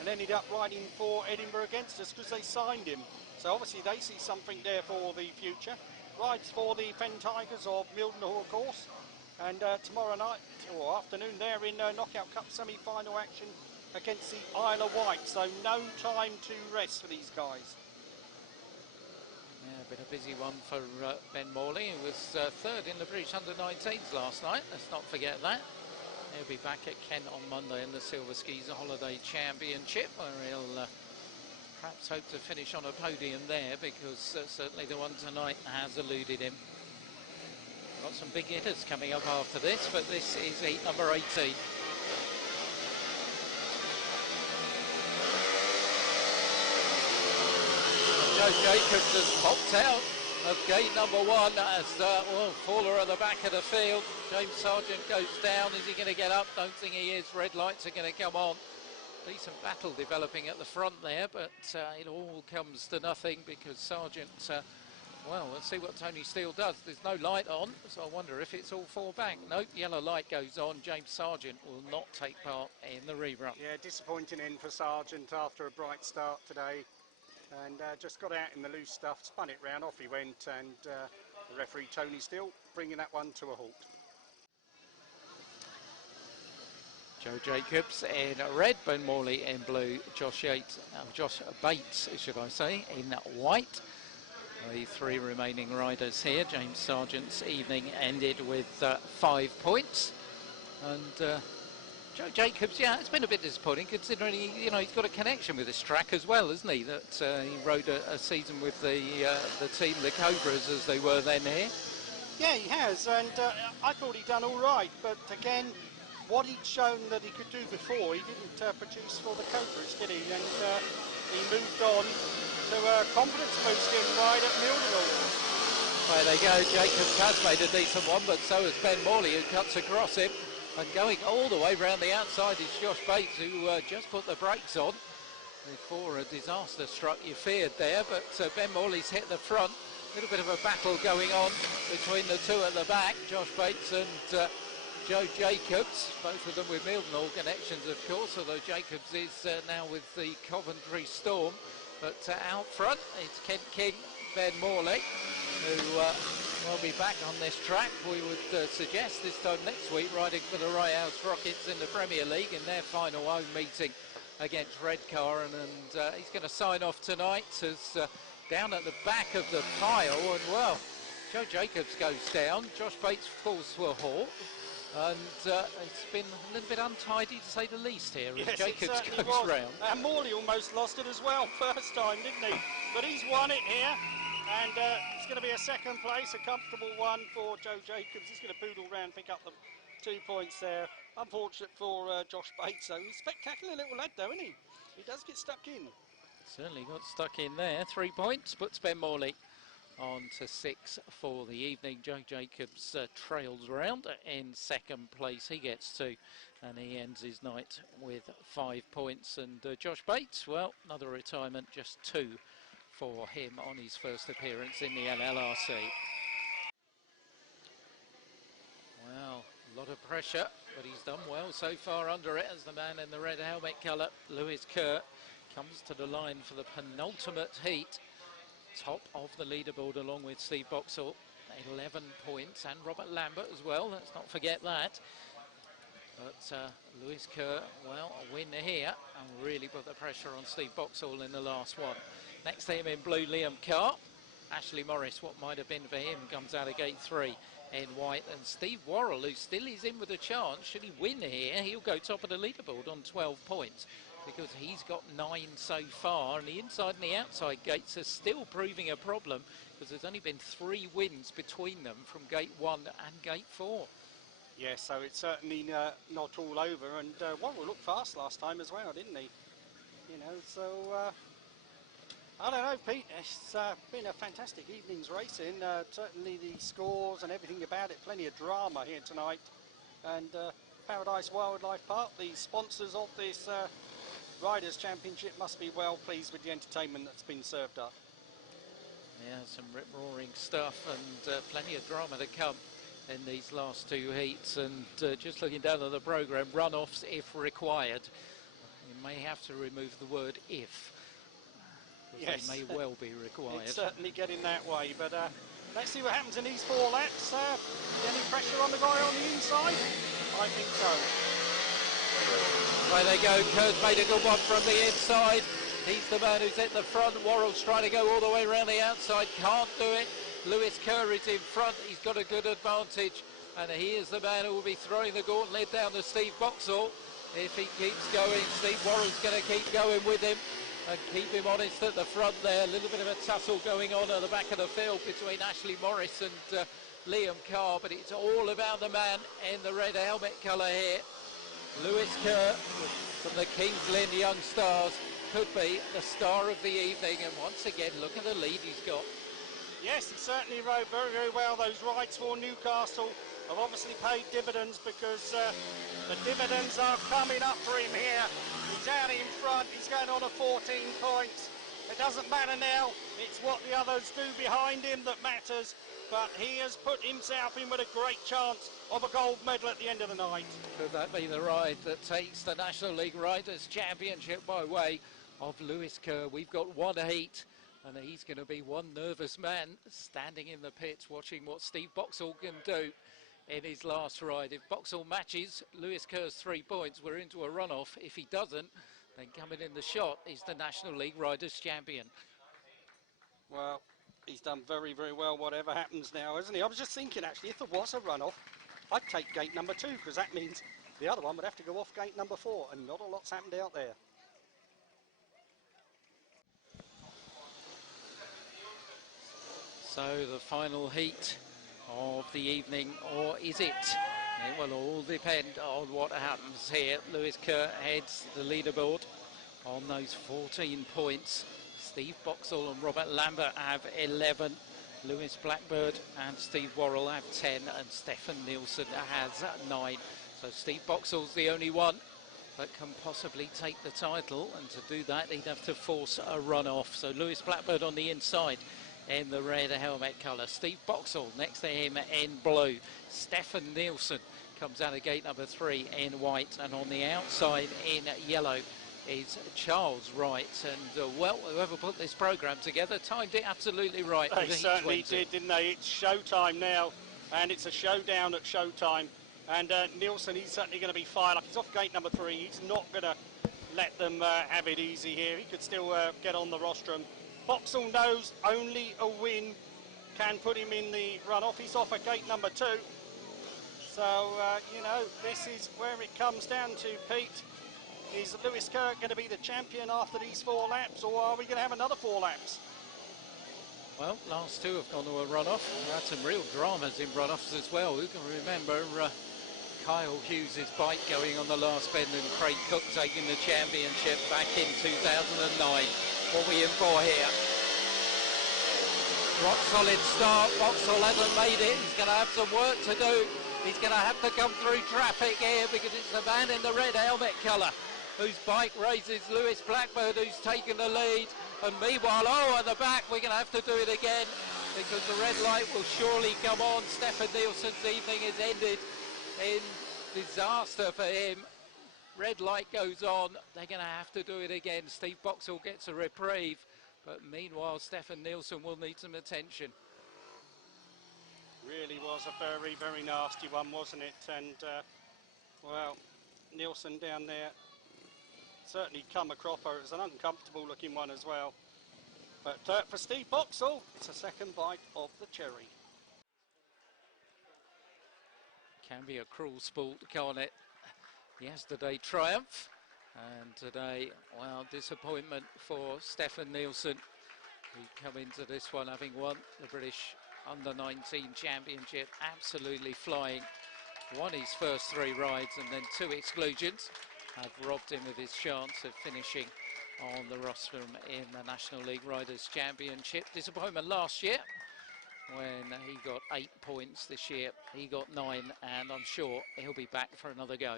and ended up riding for Edinburgh against us because they signed him. So obviously they see something there for the future. Rides for the Fen Tigers of Mildenhall, of course. And tomorrow night or afternoon they're in Knockout Cup semi-final action against the Isle of Wight. So no time to rest for these guys. Yeah, been a busy one for Ben Morley, who was 3rd in the British Under-19s last night. Let's not forget that. He'll be back at Kent on Monday in the Silver Skis Holiday Championship, where he'll perhaps hope to finish on a podium there, because certainly the one tonight has eluded him. Got some big hitters coming up after this, but this is heat number 18. Joe Jacobs has popped out of gate number 1 as faller at the back of the field. James Sargent goes down. Is he going to get up? Don't think he is. Red lights are going to come on. Decent battle developing at the front there, but it all comes to nothing because Sargent, well, let's see what Tony Steele does. There's no light on, so I wonder if it's all 4 back. Nope, yellow light goes on. James Sargent will not take part in the rerun. Yeah, disappointing end for Sargent after a bright start today. And just got out in the loose stuff, spun it round, off he went, and the referee Tony Steele bringing that one to a halt. Joe Jacobs in red, Ben Morley in blue, Josh Bates, should I say, in white. The 3 remaining riders here. James Sargent's evening ended with 5 points, and Joe Jacobs, yeah, it's been a bit disappointing considering he's got a connection with this track as well, isn't he? That he rode a season with the team, the Cobras, as they were then here. Yeah, he has, and I thought he'd done all right, but again, what he'd shown that he could do before, he didn't produce for the Cobras, did he? And he moved on to a confidence boosting ride at Mildenhall. There they go. Jacobs has made a decent one, but so has Ben Morley, who cuts across him. And going all the way round the outside is Josh Bates, who just put the brakes on before a disaster struck. You feared there, but Ben Morley's hit the front. A little bit of a battle going on between the 2 at the back, Josh Bates and Joe Jacobs, both of them with Mildenhall connections, of course, although Jacobs is now with the Coventry Storm. But out front, it's Kent King, Ben Morley, who will be back on this track, we would suggest, this time next week, riding for the Rye House Rockets in the Premier League in their final home meeting against Redcar, and he's going to sign off tonight as down at the back of the pile, and well, Joe Jacobs goes down, Josh Bates falls to a halt, and it's been a little bit untidy to say the least here as Jacobs goes round. And Morley almost lost it as well first time, didn't he? But he's won it here. And it's going to be a second place, a comfortable one for Joe Jacobs. He's going to poodle round, pick up the 2 points there. Unfortunate for Josh Bates, though. He's a spectacular little lad, though, isn't he? He does get stuck in. Certainly got stuck in there. 3 points, puts Ben Morley on to 6 for the evening. Joe Jacobs trails round in second place. He gets 2, and he ends his night with 5 points. And Josh Bates, well, another retirement, just 2 for him on his first appearance in the LLRC. Well, a lot of pressure, but he's done well so far under it as the man in the red helmet colour, Lewis Kerr, comes to the line for the penultimate heat. Top of the leaderboard along with Steve Boxall, 11 points, and Robert Lambert as well, let's not forget that. But Lewis Kerr, well, a win here and really put the pressure on Steve Boxall in the last one. Next to him in blue, Liam Carr. Ashley Morris, what might have been for him, comes out of gate 3 in white. And Steve Worrell, who still is in with a chance, should he win here, he'll go top of the leaderboard on 12 points because he's got 9 so far. And the inside and the outside gates are still proving a problem because there's only been 3 wins between them from gate 1 and gate 4. Yeah, so it's certainly not all over. And Worrell looked fast last time as well, didn't he? You know, so I don't know, Pete. It's been a fantastic evening's racing. Certainly the scores and everything about it, plenty of drama here tonight. And Paradise Wildlife Park, the sponsors of this Riders' Championship, must be well pleased with the entertainment that's been served up. Yeah, some rip-roaring stuff and plenty of drama to come in these last 2 heats. And just looking down at the programme, runoffs if required. You may have to remove the word if. Yes. They may well be required. It's certainly getting that way, but let's see what happens in these 4 laps. Any pressure on the guy on the inside? I think so. There they go. Kerr's made a good one from the inside. He's the man who's at the front. Worrell's trying to go all the way around the outside. Can't do it. Lewis Kerr is in front. He's got a good advantage. And he is the man who will be throwing the gauntlet down to Steve Boxall. If he keeps going, Steve Worrell's going to keep going with him and keep him honest at the front there. A little bit of a tussle going on at the back of the field between Ashley Morris and Liam Carr, but it's all about the man in the red helmet colour here. Lewis Kerr from the Kings Lynn Young Stars could be the star of the evening, and once again, look at the lead he's got. Yes, he certainly rode very, very well. Those rides for Newcastle have obviously paid dividends because the dividends are coming up for him here. He's out in front, he's going on a 14 points. It doesn't matter now, it's what the others do behind him that matters. But he has put himself in with a great chance of a gold medal at the end of the night. Could that be the ride that takes the National League Riders' Championship by way of Lewis Kerr? We've got 1 heat, and he's going to be one nervous man standing in the pits watching what Steve Boxall can do in his last ride. If Boxall matches Lewis Kerr's 3 points, we're into a runoff. If he doesn't, then coming in the shot is the National League Riders' Champion. Well, he's done very, very well, whatever happens now, isn't he? I was just thinking, actually, if there was a runoff, I'd take gate number 2, because that means the other one would have to go off gate number 4, and not a lot's happened out there. So the final heat of the evening, or is it? It will all depend on what happens here. Lewis Kerr heads the leaderboard on those 14 points. Steve Boxall and Robert Lambert have 11. Lewis Blackbird and Steve Worrell have 10, and Stefan Nielsen has 9. So Steve Boxall's the only one that can possibly take the title, and to do that he'd have to force a run-off. So Lewis Blackbird on the inside in the red helmet colour. Steve Boxall next to him in blue. Stefan Nielsen comes out of gate number 3 in white, and on the outside in yellow is Charles Wright. And well, whoever put this programme together timed it absolutely right. They certainly did, didn't they? It's showtime now, and it's a showdown at showtime. And Nielsen, he's certainly going to be fired up. He's off gate number 3. He's not going to let them have it easy here. He could still get on the rostrum. Boxall knows only a win can put him in the runoff. He's off at gate number 2. So, you know, this is where it comes down to, Pete. Is Lewis Kerr going to be the champion after these 4 laps, or are we going to have another 4 laps? Well, last 2 have gone to a runoff. We had some real dramas in runoffs as well. Who can remember Kyle Hughes' bike going on the last bend and Craig Cook taking the championship back in 2009? What are we in for here? Rock solid start. Boxall hasn't made it. He's going to have some work to do. He's going to have to come through traffic here because it's the man in the red helmet colour whose bike raises Lewis Blackbird, who's taken the lead. And meanwhile, at the back, we're going to have to do it again because the red light will surely come on. Stefan Nielsen's evening is ended in disaster for him. Red light goes on. They're going to have to do it again. Steve Boxall gets a reprieve. But meanwhile, Stefan Nielsen will need some attention. Really was a very, very nasty one, wasn't it? And, well, Nielsen down there certainly come a cropper. It was an uncomfortable looking one as well. But for Steve Boxall, it's a second bite of the cherry. Can be a cruel sport, can't it? Yesterday triumph, and today, well, disappointment for Stefan Nielsen, who come into this one having won the British Under-19 Championship, absolutely flying. Won his first 3 rides and then 2 exclusions have robbed him of his chance of finishing on the rostrum in the National League Riders' Championship. Disappointment last year when he got 8 points. This year he got 9, and I'm sure he'll be back for another go.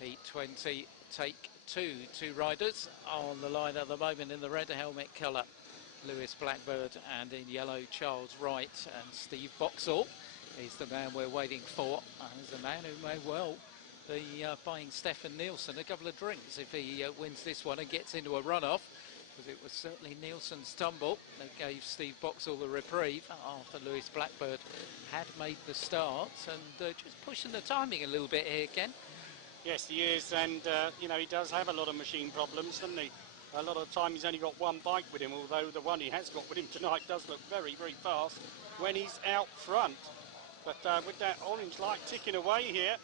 Heat 20, take 2. 2 riders on the line at the moment in the red helmet colour. Lewis Blackbird, and in yellow Charles Wright, and Steve Boxall is the man we're waiting for, and is a man who may well be buying Stefan Nielsen a couple of drinks if he wins this one and gets into a runoff, because it was certainly Nielsen's tumble that gave Steve Boxall the reprieve after Lewis Blackbird had made the start, and just pushing the timing a little bit here, Ken. Yes, he is, and you know, he does have a lot of machine problems, doesn't he? A lot of the time he's only got one bike with him, although the one he has got with him tonight does look very, very fast when he's out front. But with that orange light ticking away here,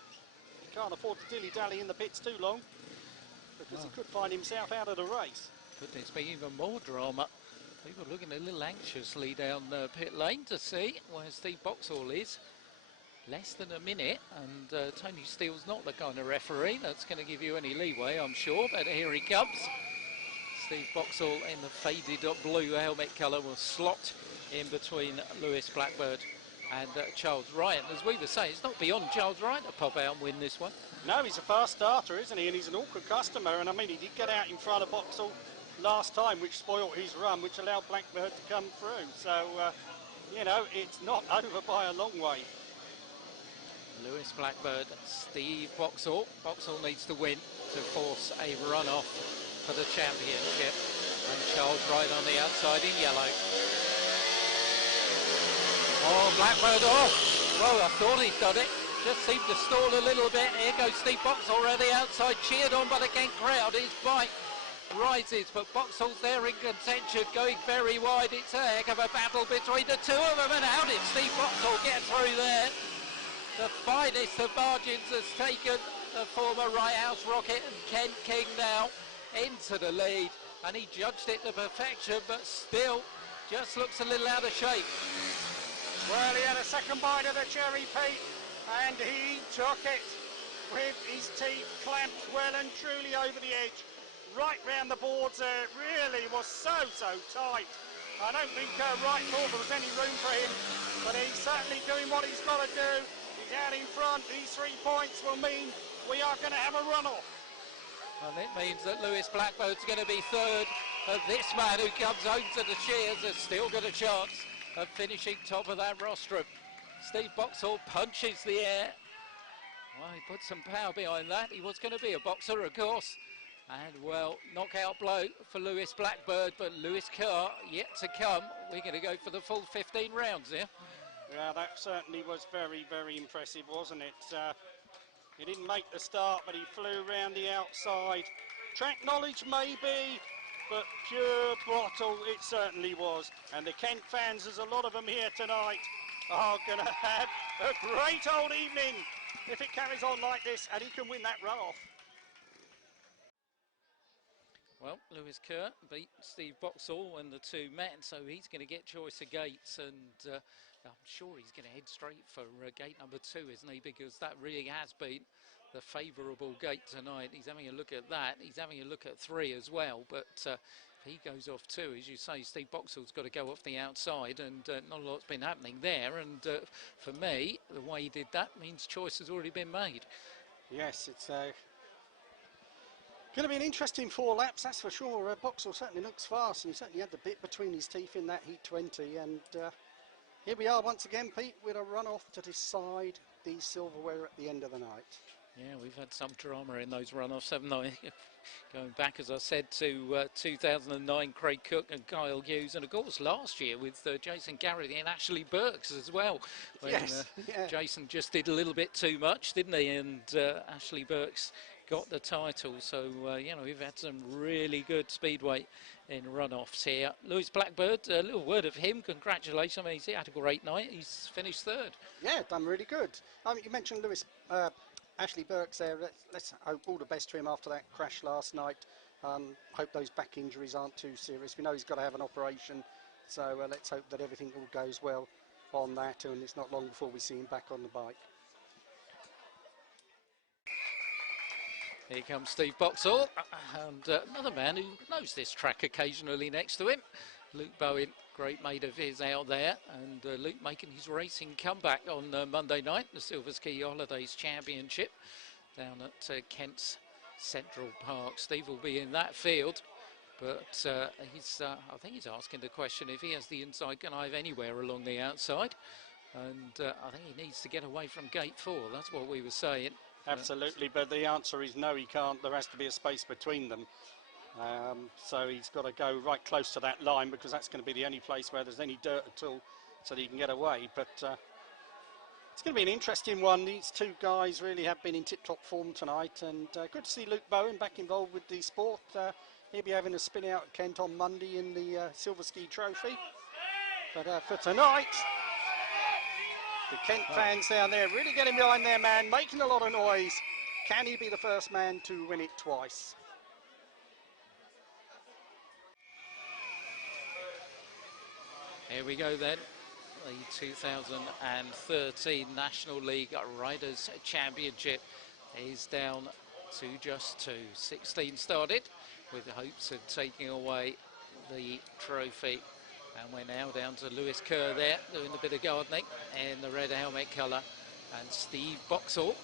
he can't afford to dilly-dally in the pits too long, because he could find himself out of the race. Goodness me, even more drama. People looking a little anxiously down pit lane to see where Steve Boxall is. Less than a minute, and Tony Steele's not the kind of referee that's going to give you any leeway, I'm sure, but here he comes. Steve Boxall in the faded blue helmet colour will slot in between Lewis Blackbird and Charles Wright. And as we were saying, it's not beyond Charles Wright to pop out and win this one. No, he's a fast starter, isn't he? And he's an awkward customer, and I mean, he did get out in front of Boxall last time, which spoilt his run, which allowed Blackbird to come through. So, you know, it's not over by a long way. Lewis Blackbird, Steve Boxall. Boxall needs to win to force a runoff for the championship. And Charles Wright on the outside in yellow. Oh, Blackbird off. Well, I thought he'd done it. Just seemed to stall a little bit. Here goes Steve Boxall around the outside, cheered on by the Kent crowd. His bike rises, but Boxall's there in contention, going very wide. It's a heck of a battle between the two of them, and how did Steve Boxall get through there? The finest of margins has taken the former Wright House Rocket and Ken King now into the lead, and he judged it to perfection, but still just looks a little out of shape. Well, he had a second bite of the cherry, Pete, and he took it with his teeth clamped well and truly over the edge, right round the boards there. It really was so tight. I don't think Wright thought there was any room for him, but he's certainly doing what he's got to do. He's out in front. These 3 points will mean we are going to have a runoff. And it means that Lewis Blackbird's going to be third, but this man who comes home to the cheers has still got a chance of finishing top of that rostrum. Steve Boxall punches the air. Well, he put some power behind that. He was going to be a boxer, of course. And, well, knockout blow for Lewis Blackbird, but Lewis Kerr yet to come. We're going to go for the full 15 rounds here. Yeah, that certainly was very, very impressive, wasn't it? He didn't make the start, but he flew around the outside. Track knowledge maybe, but pure throttle it certainly was. And the Kent fans, there's a lot of them here tonight, are going to have a great old evening if it carries on like this and he can win that runoff. Well, Lewis Kerr beat Steve Boxall when the two met, so he's going to get choice of gates, and I'm sure he's going to head straight for gate number 2, isn't he? Because that really has been the favourable gate tonight. He's having a look at that. He's having a look at 3 as well, but if he goes off 2, as you say, Steve Boxall's got to go off the outside, and not a lot's been happening there. And for me, the way he did that means choice has already been made. Yes, it's going to be an interesting 4 laps, that's for sure. Boxall certainly looks fast, and he certainly had the bit between his teeth in that Heat 20. And here we are once again, Pete, with a runoff to decide the silverware at the end of the night. Yeah, we've had some drama in those runoffs, haven't we? Going back, as I said, to 2009, Craig Cook and Kyle Hughes, and of course last year with Jason Garrity and Ashley Burks as well. When, yes, yeah. Jason just did a little bit too much, didn't he? And Ashley Burks got the title. So, you know, we've had some really good speedway in runoffs here. Lewis Blackbird, a little word of him. Congratulations. I mean, he had a great night. He's finished third. Yeah, done really good. You mentioned Lewis, Ashley Burks there. Let's hope all the best to him after that crash last night. Hope those back injuries aren't too serious. We know he's got to have an operation, so let's hope that everything all goes well on that, and it's not long before we see him back on the bike. Here comes Steve Boxall, and another man who knows this track occasionally next to him. Luke Bowen, great mate of his out there, and Luke making his racing comeback on Monday night, the Silver Ski Holidays Championship down at Kent's Central Park. Steve will be in that field, but I think he's asking the question if he has the inside drive anywhere along the outside, and I think he needs to get away from gate 4. That's what we were saying. Absolutely, but the answer is no, he can't. There has to be a space between them. So he's got to go right close to that line, because that's going to be the only place where there's any dirt at all, so that he can get away. But it's going to be an interesting one. These two guys really have been in tip-top form tonight, and good to see Luke Bowen back involved with the sport. He'll be having a spin out at Kent on Monday in the Silver Ski Trophy. But for tonight, the Kent fans down there really getting behind their man, making a lot of noise. Can he be the first man to win it twice? Here we go then. The 2013 National League Riders Championship is down to just 2. 16 started with the hopes of taking away the trophy. And we're now down to Lewis Kerr there doing a bit of gardening in the red helmet colour, and Steve Boxall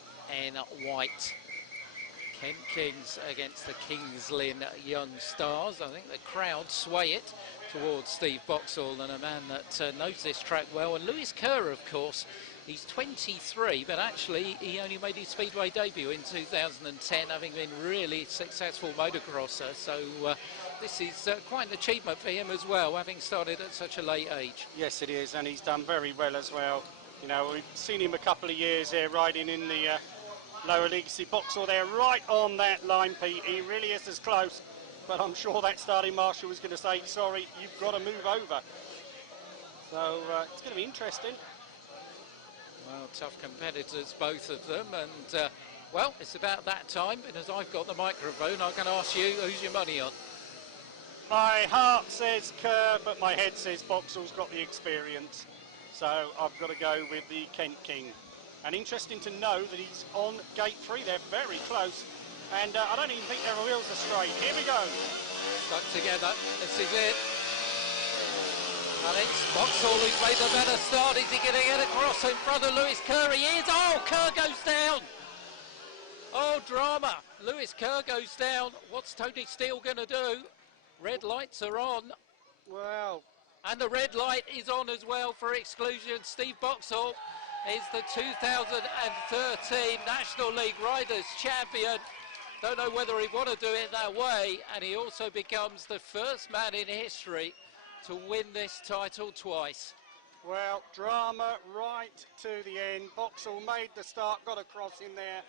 in white. Kent Kings against the Kings Lynn Young Stars. I think the crowd sway it towards Steve Boxall, and a man that knows this track well. And Lewis Kerr, of course, he's 23, but actually he only made his speedway debut in 2010, having been really successful motocrosser. So this is quite an achievement for him as well, having started at such a late age. Yes, it is, and he's done very well as well. You know, we've seen him a couple of years here riding in the lower league. See Boxall there right on that line, Pete. He really is as close, but I'm sure that starting marshal was going to say, sorry, you've got to move over. So it's going to be interesting. Well, tough competitors, both of them, and well, it's about that time, and as I've got the microphone, I can ask you, who's your money on? My heart says Kerr, but my head says Boxall's got the experience. So I've got to go with the Kent King. And interesting to know that he's on gate 3. They're very close. And I don't even think their wheels are straight. Here we go. Stuck together. This is it. And it's Boxall who's made the better start. Is he going to get across in front of Lewis Kerr? He is. Oh, Kerr goes down. Oh, drama. Lewis Kerr goes down. What's Tony Steele going to do? Red lights are on. Well. And the red light is on as well for exclusion. Steve Boxall is the 2013 National League Riders Champion. Don't know whether he'd want to do it that way. And he also becomes the first man in history to win this title twice. Well, drama right to the end. Boxall made the start, got across in there.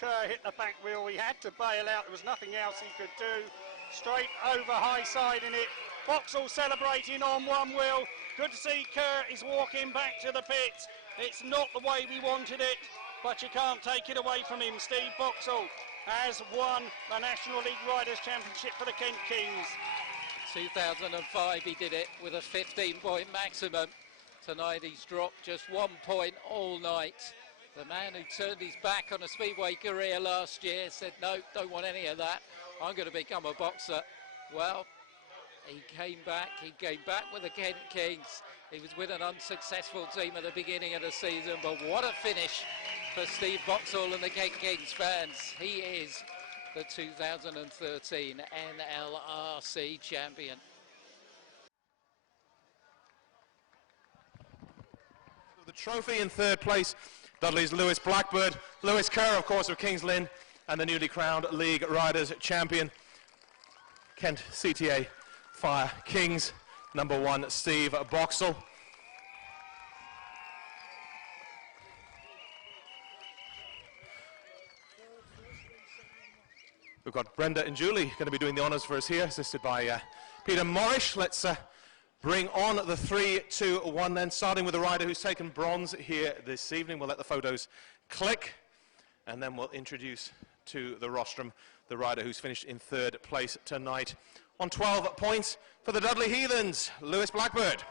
Kerr hit the back wheel. He had to bail out. There was nothing else he could do. Straight over high side in it. Boxall celebrating on one wheel. Good to see Kerr is walking back to the pits. It's not the way we wanted it, but you can't take it away from him. Steve Boxall has won the National League Riders' Championship for the Kent Kings. 2005 he did it with a 15-point maximum. Tonight he's dropped just 1 point all night. The man who turned his back on a speedway career last year said, no, don't want any of that. I'm going to become a boxer. Well, he came back with the Kent Kings. He was with an unsuccessful team at the beginning of the season, but what a finish for Steve Boxall and the Kent Kings fans. He is the 2013 NLRC champion. The trophy in third place, Dudley's Lewis Blackbird. Lewis Kerr, of course, of Kings Lynn, and the newly crowned League Riders champion, Kent CTA Fire Kings, number 1, Steve Boxall. We've got Brenda and Julie going to be doing the honours for us here, assisted by Peter Morrish. Let's bring on the 3, 2, 1 then, starting with the rider who's taken bronze here this evening. We'll let the photos click, and then we'll introduce to the rostrum the rider who's finished in 3rd place tonight. On 12 points for the Dudley Heathens, Lewis Blackbird.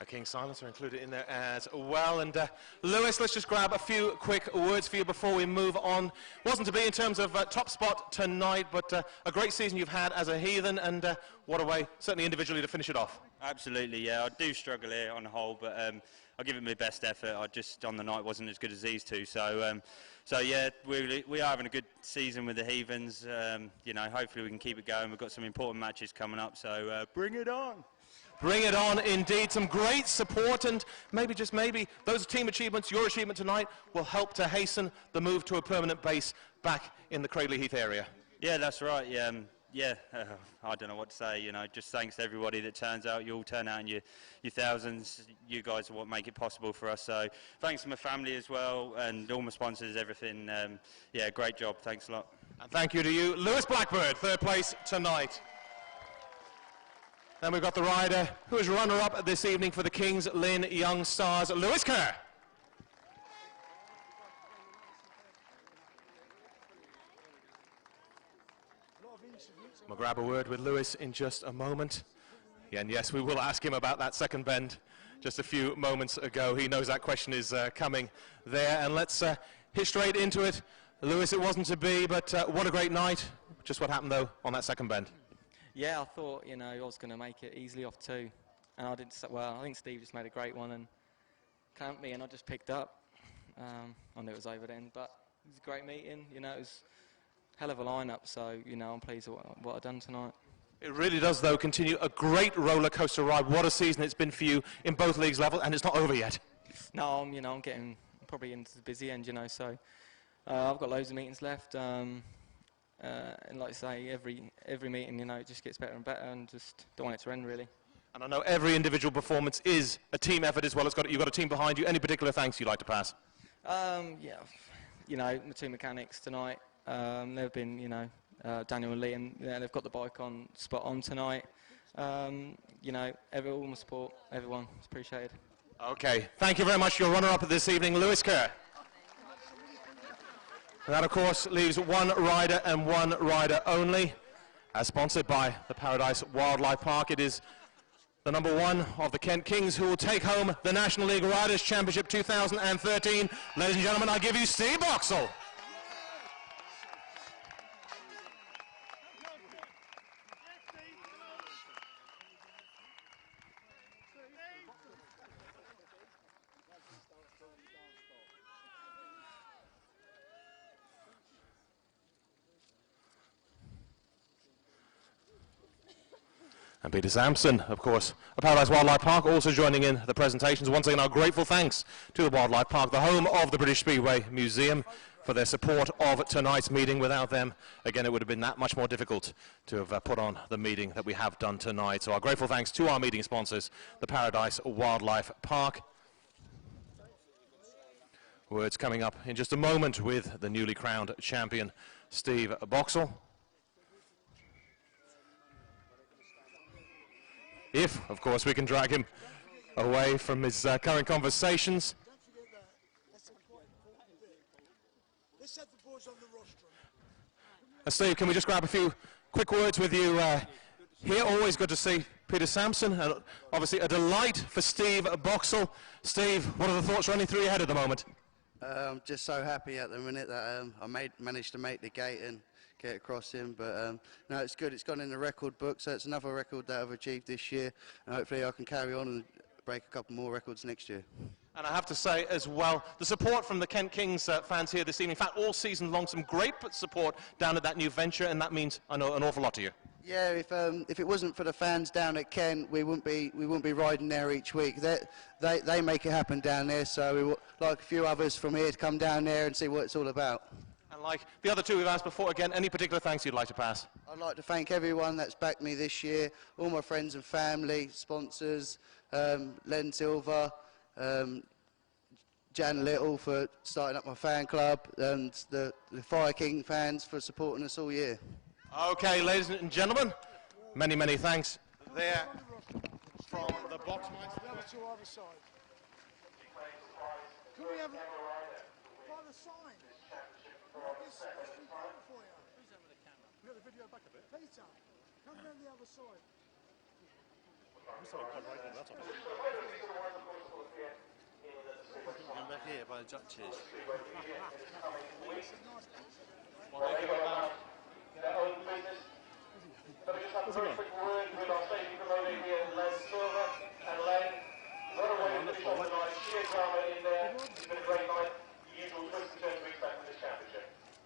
A King Silencer included in there as well. And Lewis, let's just grab a few quick words for you before we move on. Wasn't to be in terms of top spot tonight, but a great season you've had as a Heathen, and what a way, certainly individually, to finish it off. Absolutely, yeah. I do struggle here on the whole, but I'll give it my best effort. I just, on the night, wasn't as good as these two. So yeah, we are having a good season with the Heathens. You know, hopefully we can keep it going. We've got some important matches coming up, so bring it on. Bring it on, indeed. Some great support, and maybe, just maybe, those team achievements, your achievement tonight, will help to hasten the move to a permanent base back in the Cradley Heath area. Yeah, that's right. I don't know what to say. You know, just thanks to everybody that turns out. You all turn out in your thousands. You guys are what make it possible for us. So thanks to my family as well, and all my sponsors, everything. Yeah, great job. Thanks a lot. And thank you to you, Lewis Blackbird, 3rd place tonight. Then we've got the rider who is runner-up this evening for the Kings Lynn Young Stars, Lewis Kerr. We'll grab a word with Lewis in just a moment. Yeah, and yes, we will ask him about that second bend just a few moments ago. He knows that question is coming there. And let's hit straight into it. Lewis, it wasn't to be, but what a great night. Just what happened, though, on that second bend? Yeah, I thought, you know, I was going to make it easily off 2. And I did well. I think Steve just made a great one and clamped me, and I just picked up. I knew it was over then, but it was a great meeting. You know, it was a hell of a lineup, so, you know, I'm pleased with what I've done tonight. It really does, though, continue a great roller coaster ride. What a season it's been for you in both leagues level, and it's not over yet. No, I'm getting probably into the busy end, you know, so I've got loads of meetings left. And like I say, every meeting, you know, it just gets better and better, and just don't want it to end, really. And I know every individual performance is a team effort as well. You've got a team behind you. Any particular thanks you'd like to pass? Yeah, you know, the 2 mechanics tonight, they've been, you know, Daniel and Lee, and they've got the bike on spot on tonight. You know, all my support, everyone, it's appreciated. Okay, thank you very much. Your runner-up this evening, Lewis Kerr. And that, of course, leaves one rider and one rider only. As sponsored by the Paradise Wildlife Park, it is the number 1 of the Kent Kings who will take home the National League Riders' Championship 2013. Ladies and gentlemen, I give you Steve Boxall. And Peter Sampson, of course, of Paradise Wildlife Park, also joining in the presentations. Once again, our grateful thanks to the Wildlife Park, the home of the British Speedway Museum, for their support of tonight's meeting. Without them, again, it would have been that much more difficult to have put on the meeting that we have done tonight. So our grateful thanks to our meeting sponsors, the Paradise Wildlife Park. Words coming up in just a moment with the newly crowned champion, Steve Boxall. If, of course, we can drag him away from his current conversations. Steve, can we just grab a few quick words with you here? Always good to see Peter Sampson, and obviously a delight for Steve Boxall. Steve, what are the thoughts running through your head at the moment? I'm just so happy at the minute that I managed to make the gate and get across him, but no, it's good. It's gone in the record book, so it's another record that I've achieved this year, and hopefully I can carry on and break a couple more records next year. And I have to say as well, the support from the Kent Kings fans here this evening, in fact all season long, some great support down at that new venture, and that means, I know, an awful lot to you. Yeah, if it wasn't for the fans down at Kent, we wouldn't be riding there each week. They make it happen down there, so we would like a few others from here to come down there and see what it's all about. And like the other two we've asked before, again, any particular thanks you'd like to pass? I'd like to thank everyone that's backed me this year, all my friends and family, sponsors, Len Silver, Jan Little for starting up my fan club, and the Fire King fans for supporting us all year. Okay, ladies and gentlemen, many, many thanks there from the Boxmeister. The other two either side. Can we have by the sign? This we come for you. Who's over the camera? We got the video back a bit. Peter, come round the other side. I'm sorry, right there, that's all. I'm back here by the judges.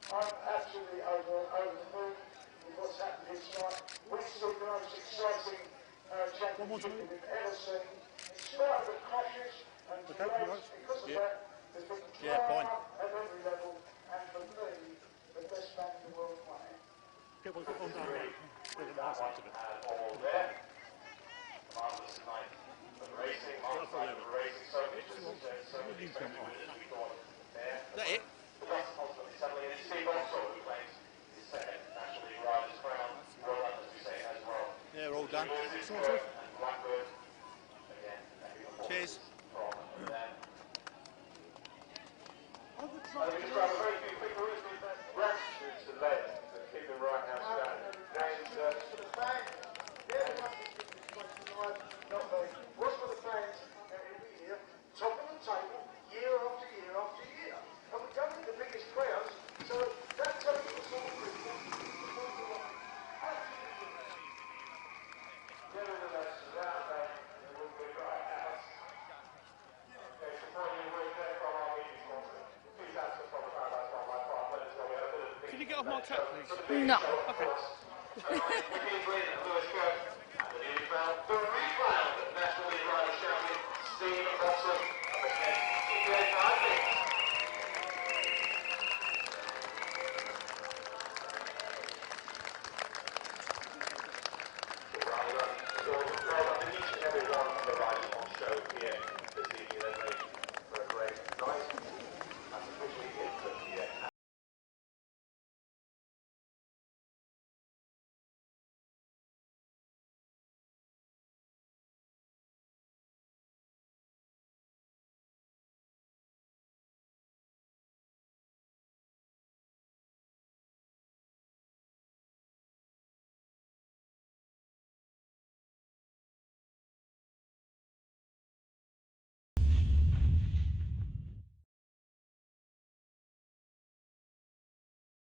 I'm absolutely over the moon with what's happened here tonight. This is the most exciting championship we've ever seen. In spite of the crashes and delays, because of that, there's been drama at every level, and for me, the best man in the world playing. Get one down there. Bring the nice out of it. All there. Marvellous night of racing, marvellous night of racing. So interesting, so many winners we thought there. Is that it? But that's ultimately suddenly it is Steve also who claims his second National League Riders crown. Well done, as we say, as well. Yeah, we're all done. Sort of. And Blackbird, again, Cheers. from them. On the I track. think it's got a very few people who have been gratitude to Len to keep the right house standing. And For the fans, they're the ones who keep this place alive, not me. What's for the fans, every year, top of the table, year after year after year. And we don't get the biggest crowds, so that tells you the sort of people support the line. Absolutely. Nevertheless, without that, there will be a right house. Okay, so finally we're there from our meeting sponsor. Please answer from the crowd, that's not my part. Let us know we have a bit of Can you get off my track, please? No. Okay. The newly crowned National League Riders champion, Steve Boxer.